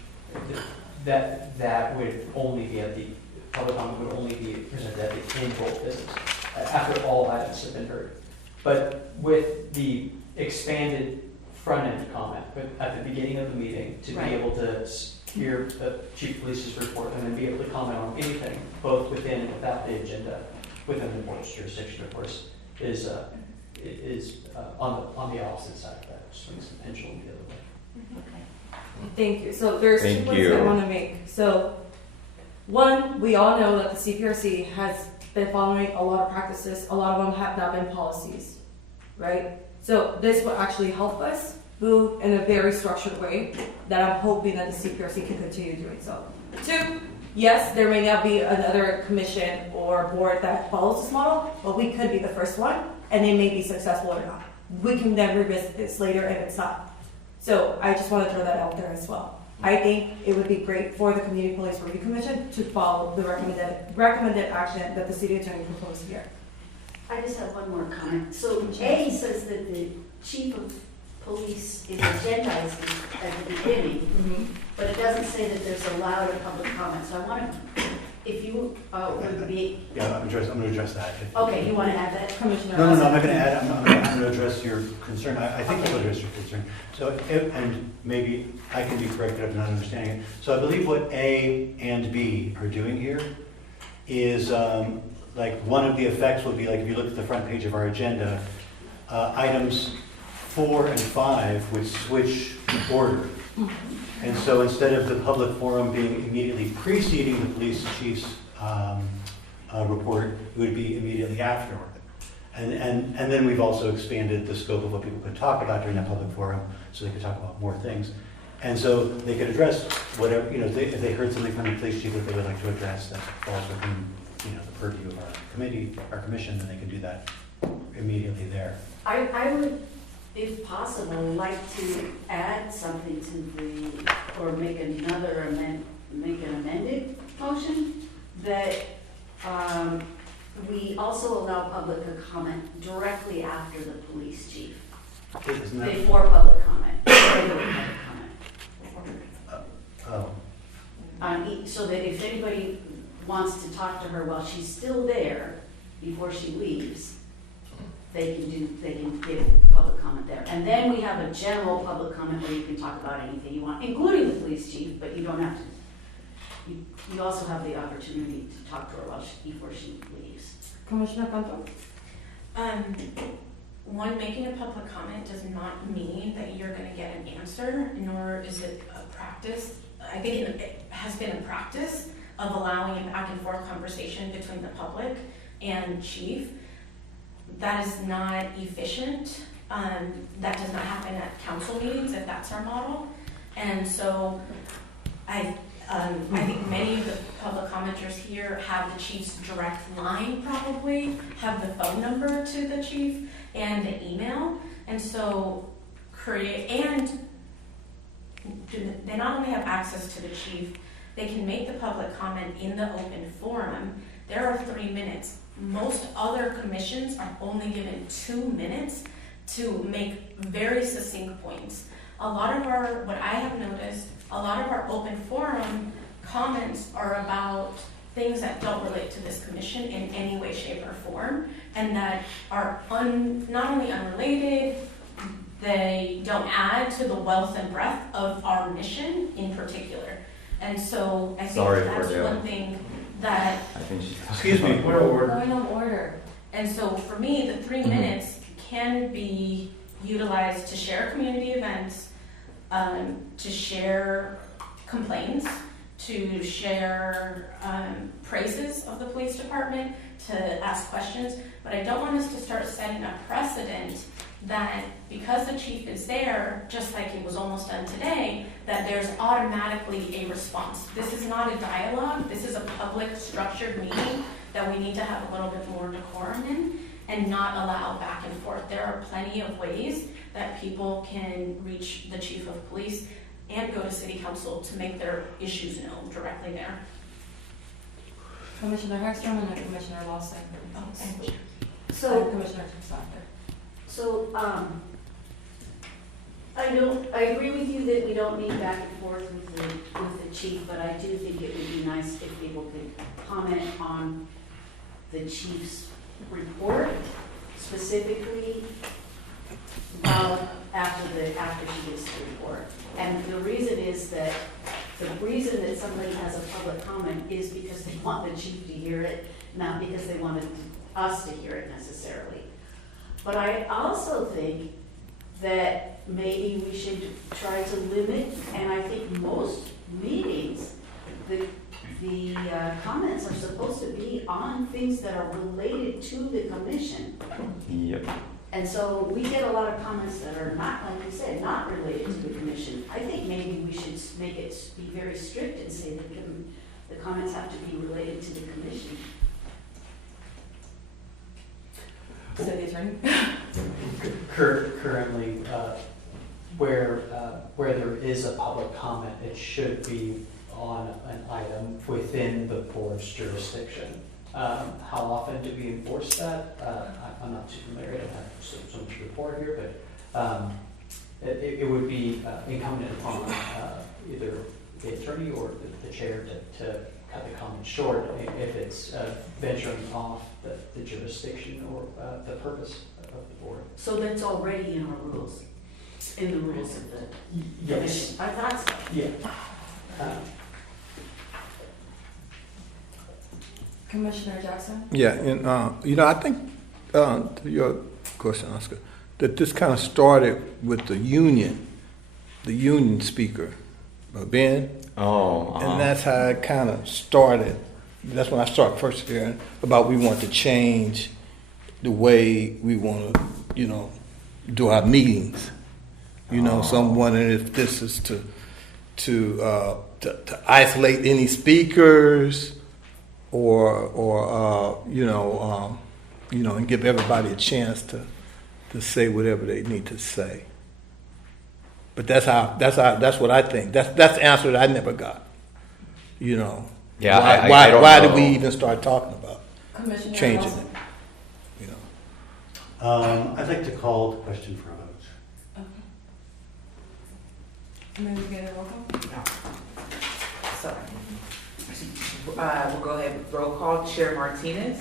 that would only be public comment would only be presented at the end of old business, after all items have been heard. But with the expanded front-end comment at the beginning of the meeting, to be able to hear the chief of police's report and then be able to comment on anything, both within and without the agenda, within the board's jurisdiction, of course, is on the opposite side of that, which swings the pendulum the other way. Thank you. So there's two Thank points you. I want to make. So one, we all know that the CPRC has been following a lot of practices. A lot of them have not been policies, right? So this will actually help us move in a very structured way that I'm hoping that the CPRC can continue doing so. Two, yes, there may not be another commission or board that follows this model, but we could be the first one, and they may be successful or not. We can then revisit this later if it's not. So I just want to throw that out there as well. I think it would be great for the Community Police Review Commission to follow the recommended action that the city attorney proposed here. I just have one more comment. So A says that the chief of police is agendized at the beginning, but it doesn't say that there's allowed a public comment. So I want to, if you would be, Yeah, I'm going to address that. okay, you want to add that? Commissioner. No, I'm not going to add, I'm going to address your concern. I think I'll address your concern. So, and maybe I can be corrected if I'm not understanding it. So I believe what A and B are doing here is, like, one of the effects would be, like, if you look at the front page of our agenda, items 4 and 5 would switch order. And so instead of the public forum being immediately preceding the police chief's report, it would be immediately afterward. And then we've also expanded the scope of what people could talk about during that public forum, so they could talk about more things. And so they could address whatever, if they heard something from the police chief that they would like to address that falls within, the purview of our committee, our commission, then they can do that immediately there. I would, if possible, like to add something to or make an amended motion that we also allow public comment directly after the police chief, Isn't that? before public comment, regular public comment. Oh, So that if anybody wants to talk to her while she's still there, before she leaves, they can give public comment there. And then we have a general public comment where you can talk about anything you want, including the police chief, but you don't have to. You also have the opportunity to talk to her before she leaves. Commissioner Canto? One, making a public comment does not mean that you're going to get an answer, nor is it a practice. I think it has been a practice of allowing a back and forth conversation between the public and chief. That is not efficient. That does not happen at council meetings if that's our model. And so I I think many of the public commenters here have the chief's direct line, probably, have the phone number to the chief and the email. And so they not only have access to the chief, they can make the public comment in the open forum. There are 3 minutes. Most other commissions are only given 2 minutes to make very succinct points. What I have noticed, a lot of our open forum comments are about things that don't relate to this commission in any way, shape, or form, and that are not only unrelated, they don't add to the wealth and breadth of our mission in particular. And so I think that's one thing that... I think she's... Excuse me. Going on order. And so for me, the 3 minutes can be utilized to share community events, to share complaints, to share praises of the police department, to ask questions. But I don't want us to start setting a precedent that because the chief is there, just like it was almost done today, that there's automatically a response. This is not a dialogue. This is a public structured meeting that we need to have a little bit more decorum in and not allow back and forth. There are plenty of ways that people can reach the chief of police and go to city council to make their issues known directly there. Commissioner Hexstrom and then Commissioner Lawson. Thank you. So, Commissioner Trustafter. so, I agree with you that we don't need back and forth with the chief, but I do think it would be nice if people could comment on the chief's report, specifically, after she gets the report. And the reason is that, somebody has a public comment is because they want the chief to hear it, not because they wanted us to hear it necessarily. But I also think that maybe we should try to limit, and I think most meetings, the comments are supposed to be on things that are related to the commission. Yep. And so we get a lot of comments that are not, like you said, not related to the commission. I think maybe we should make it be very strict and say that the comments have to be related to the commission. City Attorney. Currently, where there is a public comment, it should be on an item within the board's jurisdiction. How often do we enforce that? I'm not too familiar. I don't have so much report here, but it would be incumbent upon either the attorney or the chair to cut the comment short if it's venturing off the jurisdiction or the purpose of the board. So that's already in our rules, in the rules of the commission. Yes. I thought so. Yeah. Commissioner Jackson. Yeah, and I think to your question, Oscar, that this kind of started with the union speaker, Ben. Oh. And that's how it kind of started. That's when I started first hearing about we want to change the way we want to, do our meetings. So I'm wondering if this is to isolate any speakers, or and give everybody a chance to say whatever they need to say. But that's what I think. That's the answer that I never got. Yeah. Why did we even start talking about Commissioner changing Lawson. it? I'd like to call the question for a vote. Okay. May we get a roll call? So, we'll go ahead with roll call. Chair Martinez,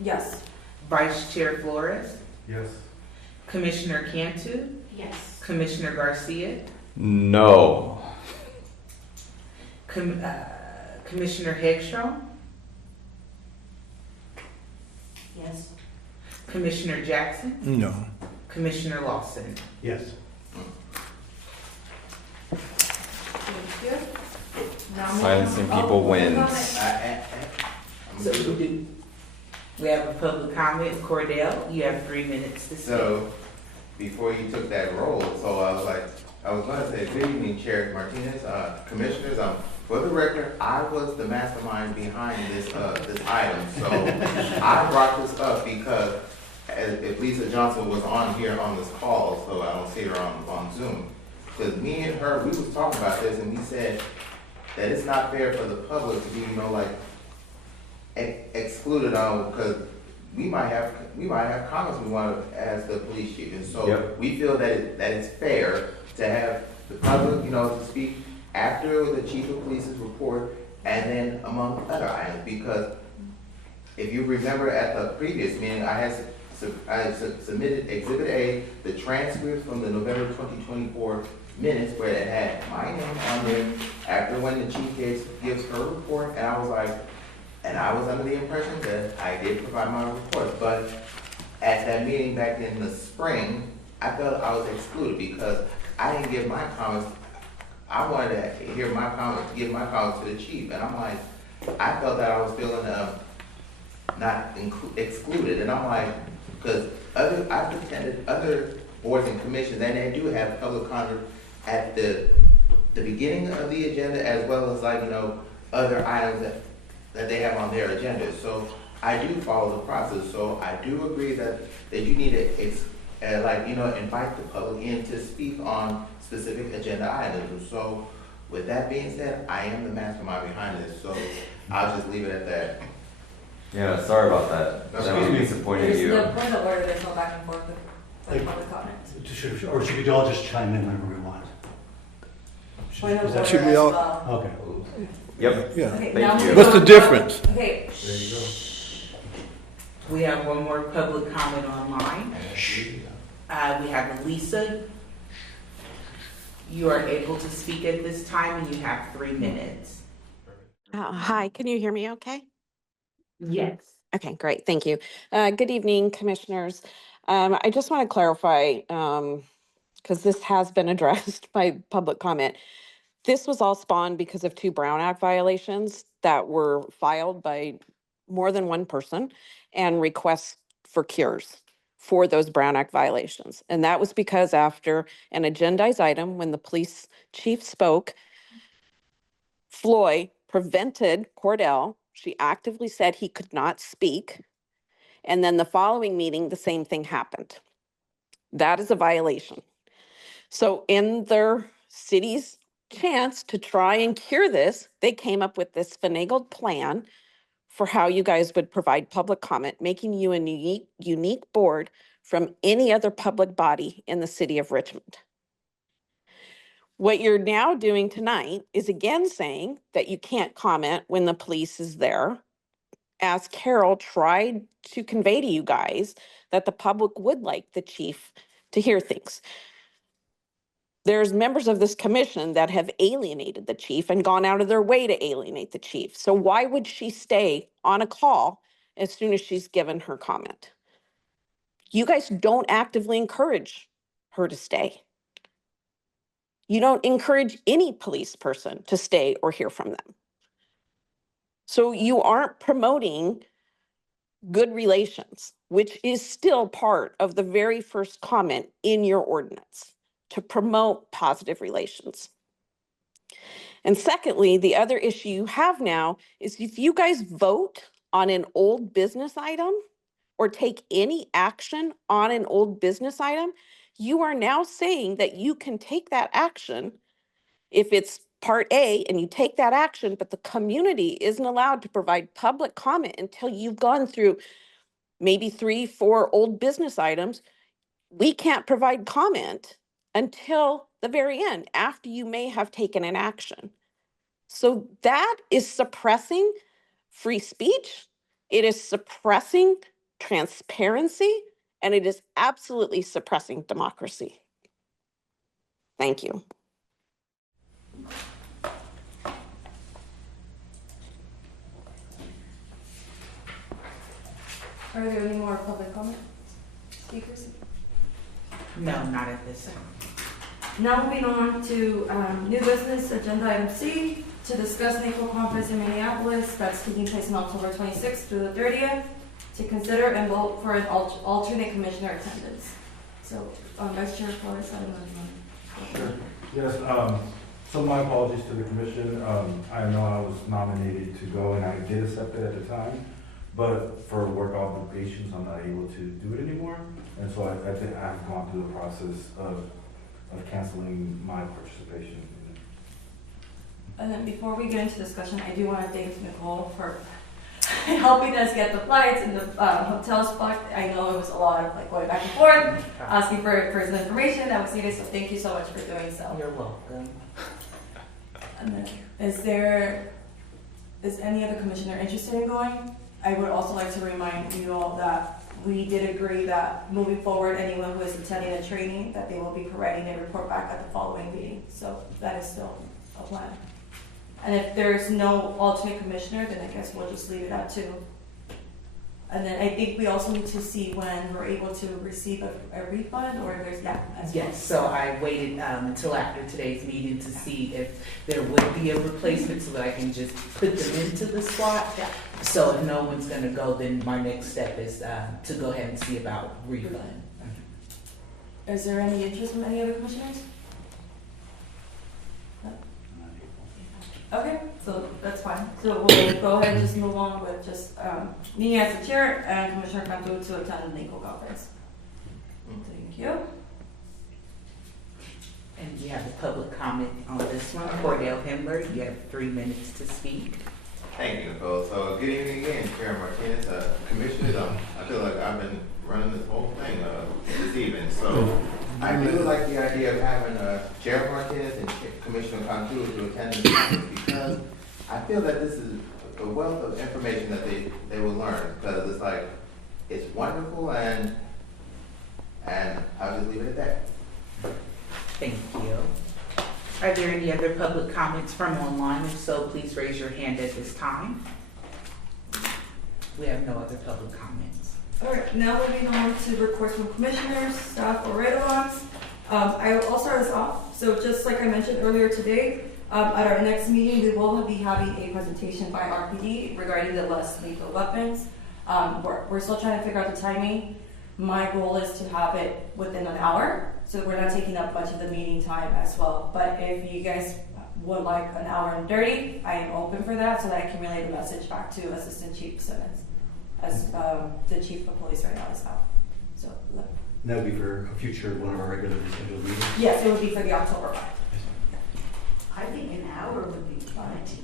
Yes. Vice Chair Flores, Yes. Commissioner Cantu, Yes. Commissioner Garcia, No. Commissioner Hegstrom, Yes. Commissioner Jackson, No. Commissioner Lawson. Yes. Thank you. Now Silencing moving on- people moving on. wins. So we have a public comment. Cordell, you have 3 minutes to speak. So, before you took that role, so I was gonna say, good evening, Chair Martinez, commissioners, for the record, I was the mastermind behind this item. So I brought this up because if Lisa Johnson was on here on this call, so I don't see her on Zoom, because me and her, we was talking about this, and we said that it's not fair for the public to be, excluded on, because we might have comments we want to ask the police chief, and so we feel that it's fair to have the public, to speak after the chief of police's report, and then among other items, because if you remember at the previous meeting, I submitted Exhibit A, the transcripts from the November 2024 minutes where it had my name on there after when the chief gives her report, and I was under the impression that I did provide my report, but at that meeting back in the spring, I felt I was excluded because I didn't give my comments. I wanted to hear my comments, give my comments to the chief, and I'm like, I felt that I was feeling not excluded, and I'm like, because I've attended other boards and commissions, and they do have public comment at the beginning of the agenda, as well as other items that they have on their agenda. So I do follow the process. So I do agree that you need to invite the public in to speak on specific agenda items. And so with that being said, I am the mastermind behind this. So I'll just leave it at that. Yeah, sorry about that. That was disappointing There's you. the point of order, there's no back and forth with public comment. Or should we all just chime in whenever we want? Point of Is that- order Should we as all- well. Okay. Yep. Yeah. Okay, Thank now you. moving What's the on. difference? Okay. There you go. We have one more public comment online. We have Lisa. You are able to speak at this time and you have 3 minutes. Hi, can you hear me okay? Yes. Okay, great, thank you. Good evening, commissioners. I just want to clarify, because this has been addressed by public comment. This was all spawned because of 2 Brown Act violations that were filed by more than one person and requests for cures for those Brown Act violations. And that was because after an agendized item, when the police chief spoke, Floyd prevented Cordell. She actively said he could not speak. And then the following meeting, the same thing happened. That is a violation. So in their city's chance to try and cure this, they came up with this finagled plan for how you guys would provide public comment, making you a unique board from any other public body in the city of Richmond. What you're now doing tonight is again saying that you can't comment when the police is there, as Carol tried to convey to you guys that the public would like the chief to hear things. There's members of this commission that have alienated the chief and gone out of their way to alienate the chief. So why would she stay on a call as soon as she's given her comment? You guys don't actively encourage her to stay. You don't encourage any police person to stay or hear from them. So you aren't promoting good relations, which is still part of the very first comment in your ordinance, to promote positive relations. And secondly, the other issue you have now is if you guys vote on an old business item or take any action on an old business item, you are now saying that you can take that action if it's part A and you take that action, but the community isn't allowed to provide public comment until you've gone through maybe 3, 4 old business items. We can't provide comment until the very end, after you may have taken an action. So that is suppressing free speech. It is suppressing transparency, and it is absolutely suppressing democracy. Thank you. Are there any more public comment speakers? No, not at this time. Now moving on to new business, agenda item C, to discuss NACO conference in Minneapolis that's taking place on October 26th through the 30th, to consider and vote for an alternate commissioner attendance. So, Vice Chair Flores, I don't know if you want to. Sure. Yes, So my apologies to the commission. I know I was nominated to go and I did accept it at the time, but for work obligations, I'm not able to do it anymore. And so I think I've gone through the process of canceling my participation. And then before we get into discussion, I do want to thank Nicole for helping us get the flights and the hotel spot. I know it was a lot of like going back and forth, asking for some information that was needed, so thank you so much for doing so. You're welcome. And then, is any other commissioner interested in going? I would also like to remind you all that we did agree that moving forward, anyone who is attending a training, that they will be providing a report back at the following meeting. So that is still a plan. And if there's no alternate commissioner, then I guess we'll just leave it at 2. And then I think we also need to see when we're able to receive a refund, or there's, Yes, so I waited until after today's meeting to see if there would be a replacement so that I can just put them into the slot. Yeah. So if no one's gonna go, then my next step is to go ahead and see about refund. Is there any interest from any other commissioners? No? Okay, so that's fine. So we'll go ahead and just move on with just me as the chair and Commissioner Cantu to attend the NACO conference. Thank you. And we have a public comment on this one. Cordell Himmler, you have 3 minutes to speak. Thank you, Nicole. So good evening again, Chair Martinez, Commissioners. I feel like I've been running this whole thing this evening. So I do like the idea of having Chair Martinez and Commissioner Cantu to attend the conference because I feel that this is a wealth of information that they will learn because it's like, it's wonderful and I'll just leave it at that. Thank you. Are there any other public comments from online? If so, please raise your hand at this time. We have no other public comments. All right, now moving on to reports from commissioners, staff, or write-alongs. I will start us off. So just like I mentioned earlier today, at our next meeting, we will be having a presentation by RPD regarding the less lethal weapons. We're still trying to figure out the timing. My goal is to have it within an hour, so we're not taking up much of the meeting time as well. But if you guys would like an hour and 30, I am open for that so that I can relay the message back to Assistant Chief Simmons, as the Chief of Police right now is out. So That would be for a future one of our regularly scheduled meetings? yes, it would be for the October 5th. I think an hour would be plenty.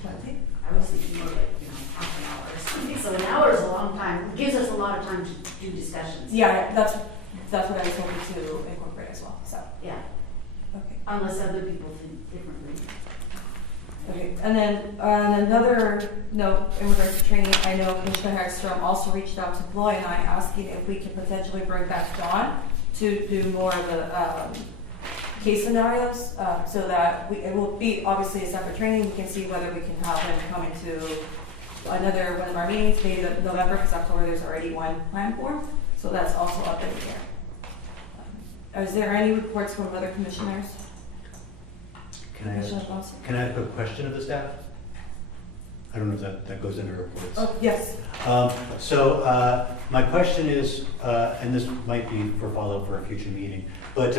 Plenty? I was thinking more like, half an hour or something. So an hour is a long time. It gives us a lot of time to do discussions. Yeah, that's what I was hoping to incorporate as well. So Yeah, okay. unless other people think differently. Okay, and then on another note in regards to training, I know Commissioner Hagstrom also reached out to Floyd and I asking if we could potentially bring back John to do more of the case scenarios, so that it will be obviously a separate training. We can see whether we can have him come into another one of our meetings, maybe November, because October there's already one planned for. So that's also up in the air. Is there any reports from other commissioners? Can I ask a question of the staff? I don't know if that goes into reports. Oh, yes. So my question is, and this might be for follow-up for a future meeting, but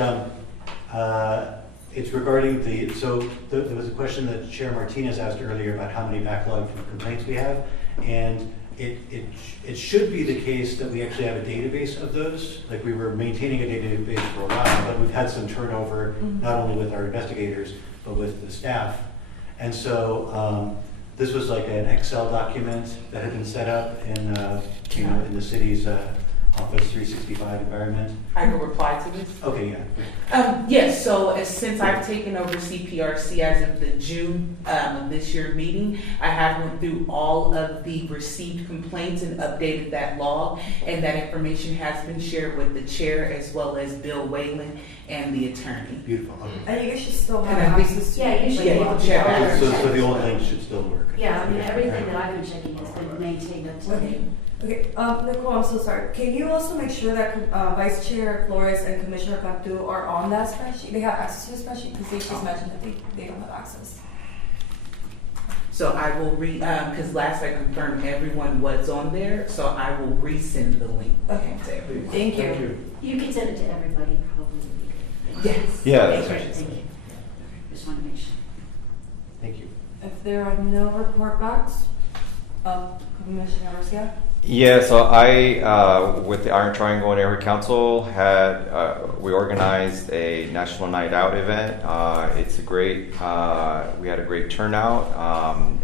it's regarding there was a question that Chair Martinez asked earlier about how many backlog complaints we have, and it should be the case that we actually have a database of those. Like we were maintaining a database for a while, but we've had some turnover, not only with our investigators, but with the staff. And so this was like an Excel document that had been set up in in the city's Office 365 environment. I can reply to this. Okay, yeah. Yes, so since I've taken over CPRC as of the June of this year meeting, I have went through all of the received complaints and updated that log, and that information has been shared with the chair as well as Bill Whalen and the attorney. Beautiful. Okay. And you guys should still have And I think- access to. Yeah, you should be able to. Yeah, So the old link should still work. Yeah, I mean, Okay. everything that I've been checking has been maintained up to date. Okay, Nicole, I'm so sorry. Can you also make sure that Vice Chair Flores and Commissioner Cantu are on that spreadsheet? They have access to the spreadsheet because they just mentioned that they don't have access. So I will because last I confirmed everyone was on there, so I will resend the link Okay, to everyone. thank you. You can send it to everybody, probably would be good. Yes. Yeah, Okay, that's great, right. thank you. Just want to make sure. If there are no report backs, Commissioner Garcia? Yeah, so I, with the Iron Triangle and Area Council, we organized a National Night Out event. It's a great, we had a great turnout,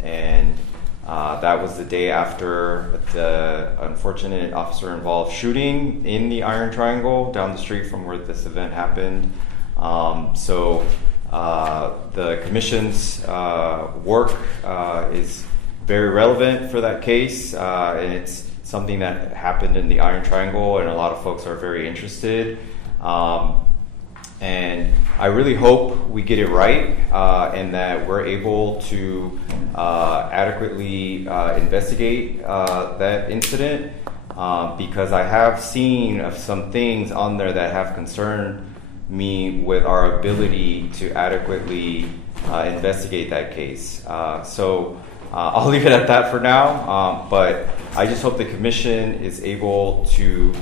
and that was the day after the unfortunate officer-involved shooting in the Iron Triangle down the street from where this event happened. So the commission's work is very relevant for that case, and it's something that happened in the Iron Triangle, and a lot of folks are very interested. And I really hope we get it right, and that we're able to adequately investigate that incident, because I have seen some things on there that have concerned me with our ability to adequately investigate that case. So I'll leave it at that for now, but I just hope the commission is able to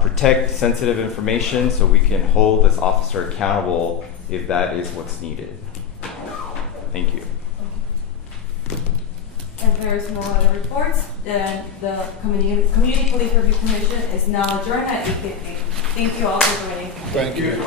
protect sensitive information so we can hold this officer accountable if that is what's needed. Thank you. If there's no other reports, then the Community Police Review Commission is now adjourned at 8:50. Thank you all for joining. Thank you.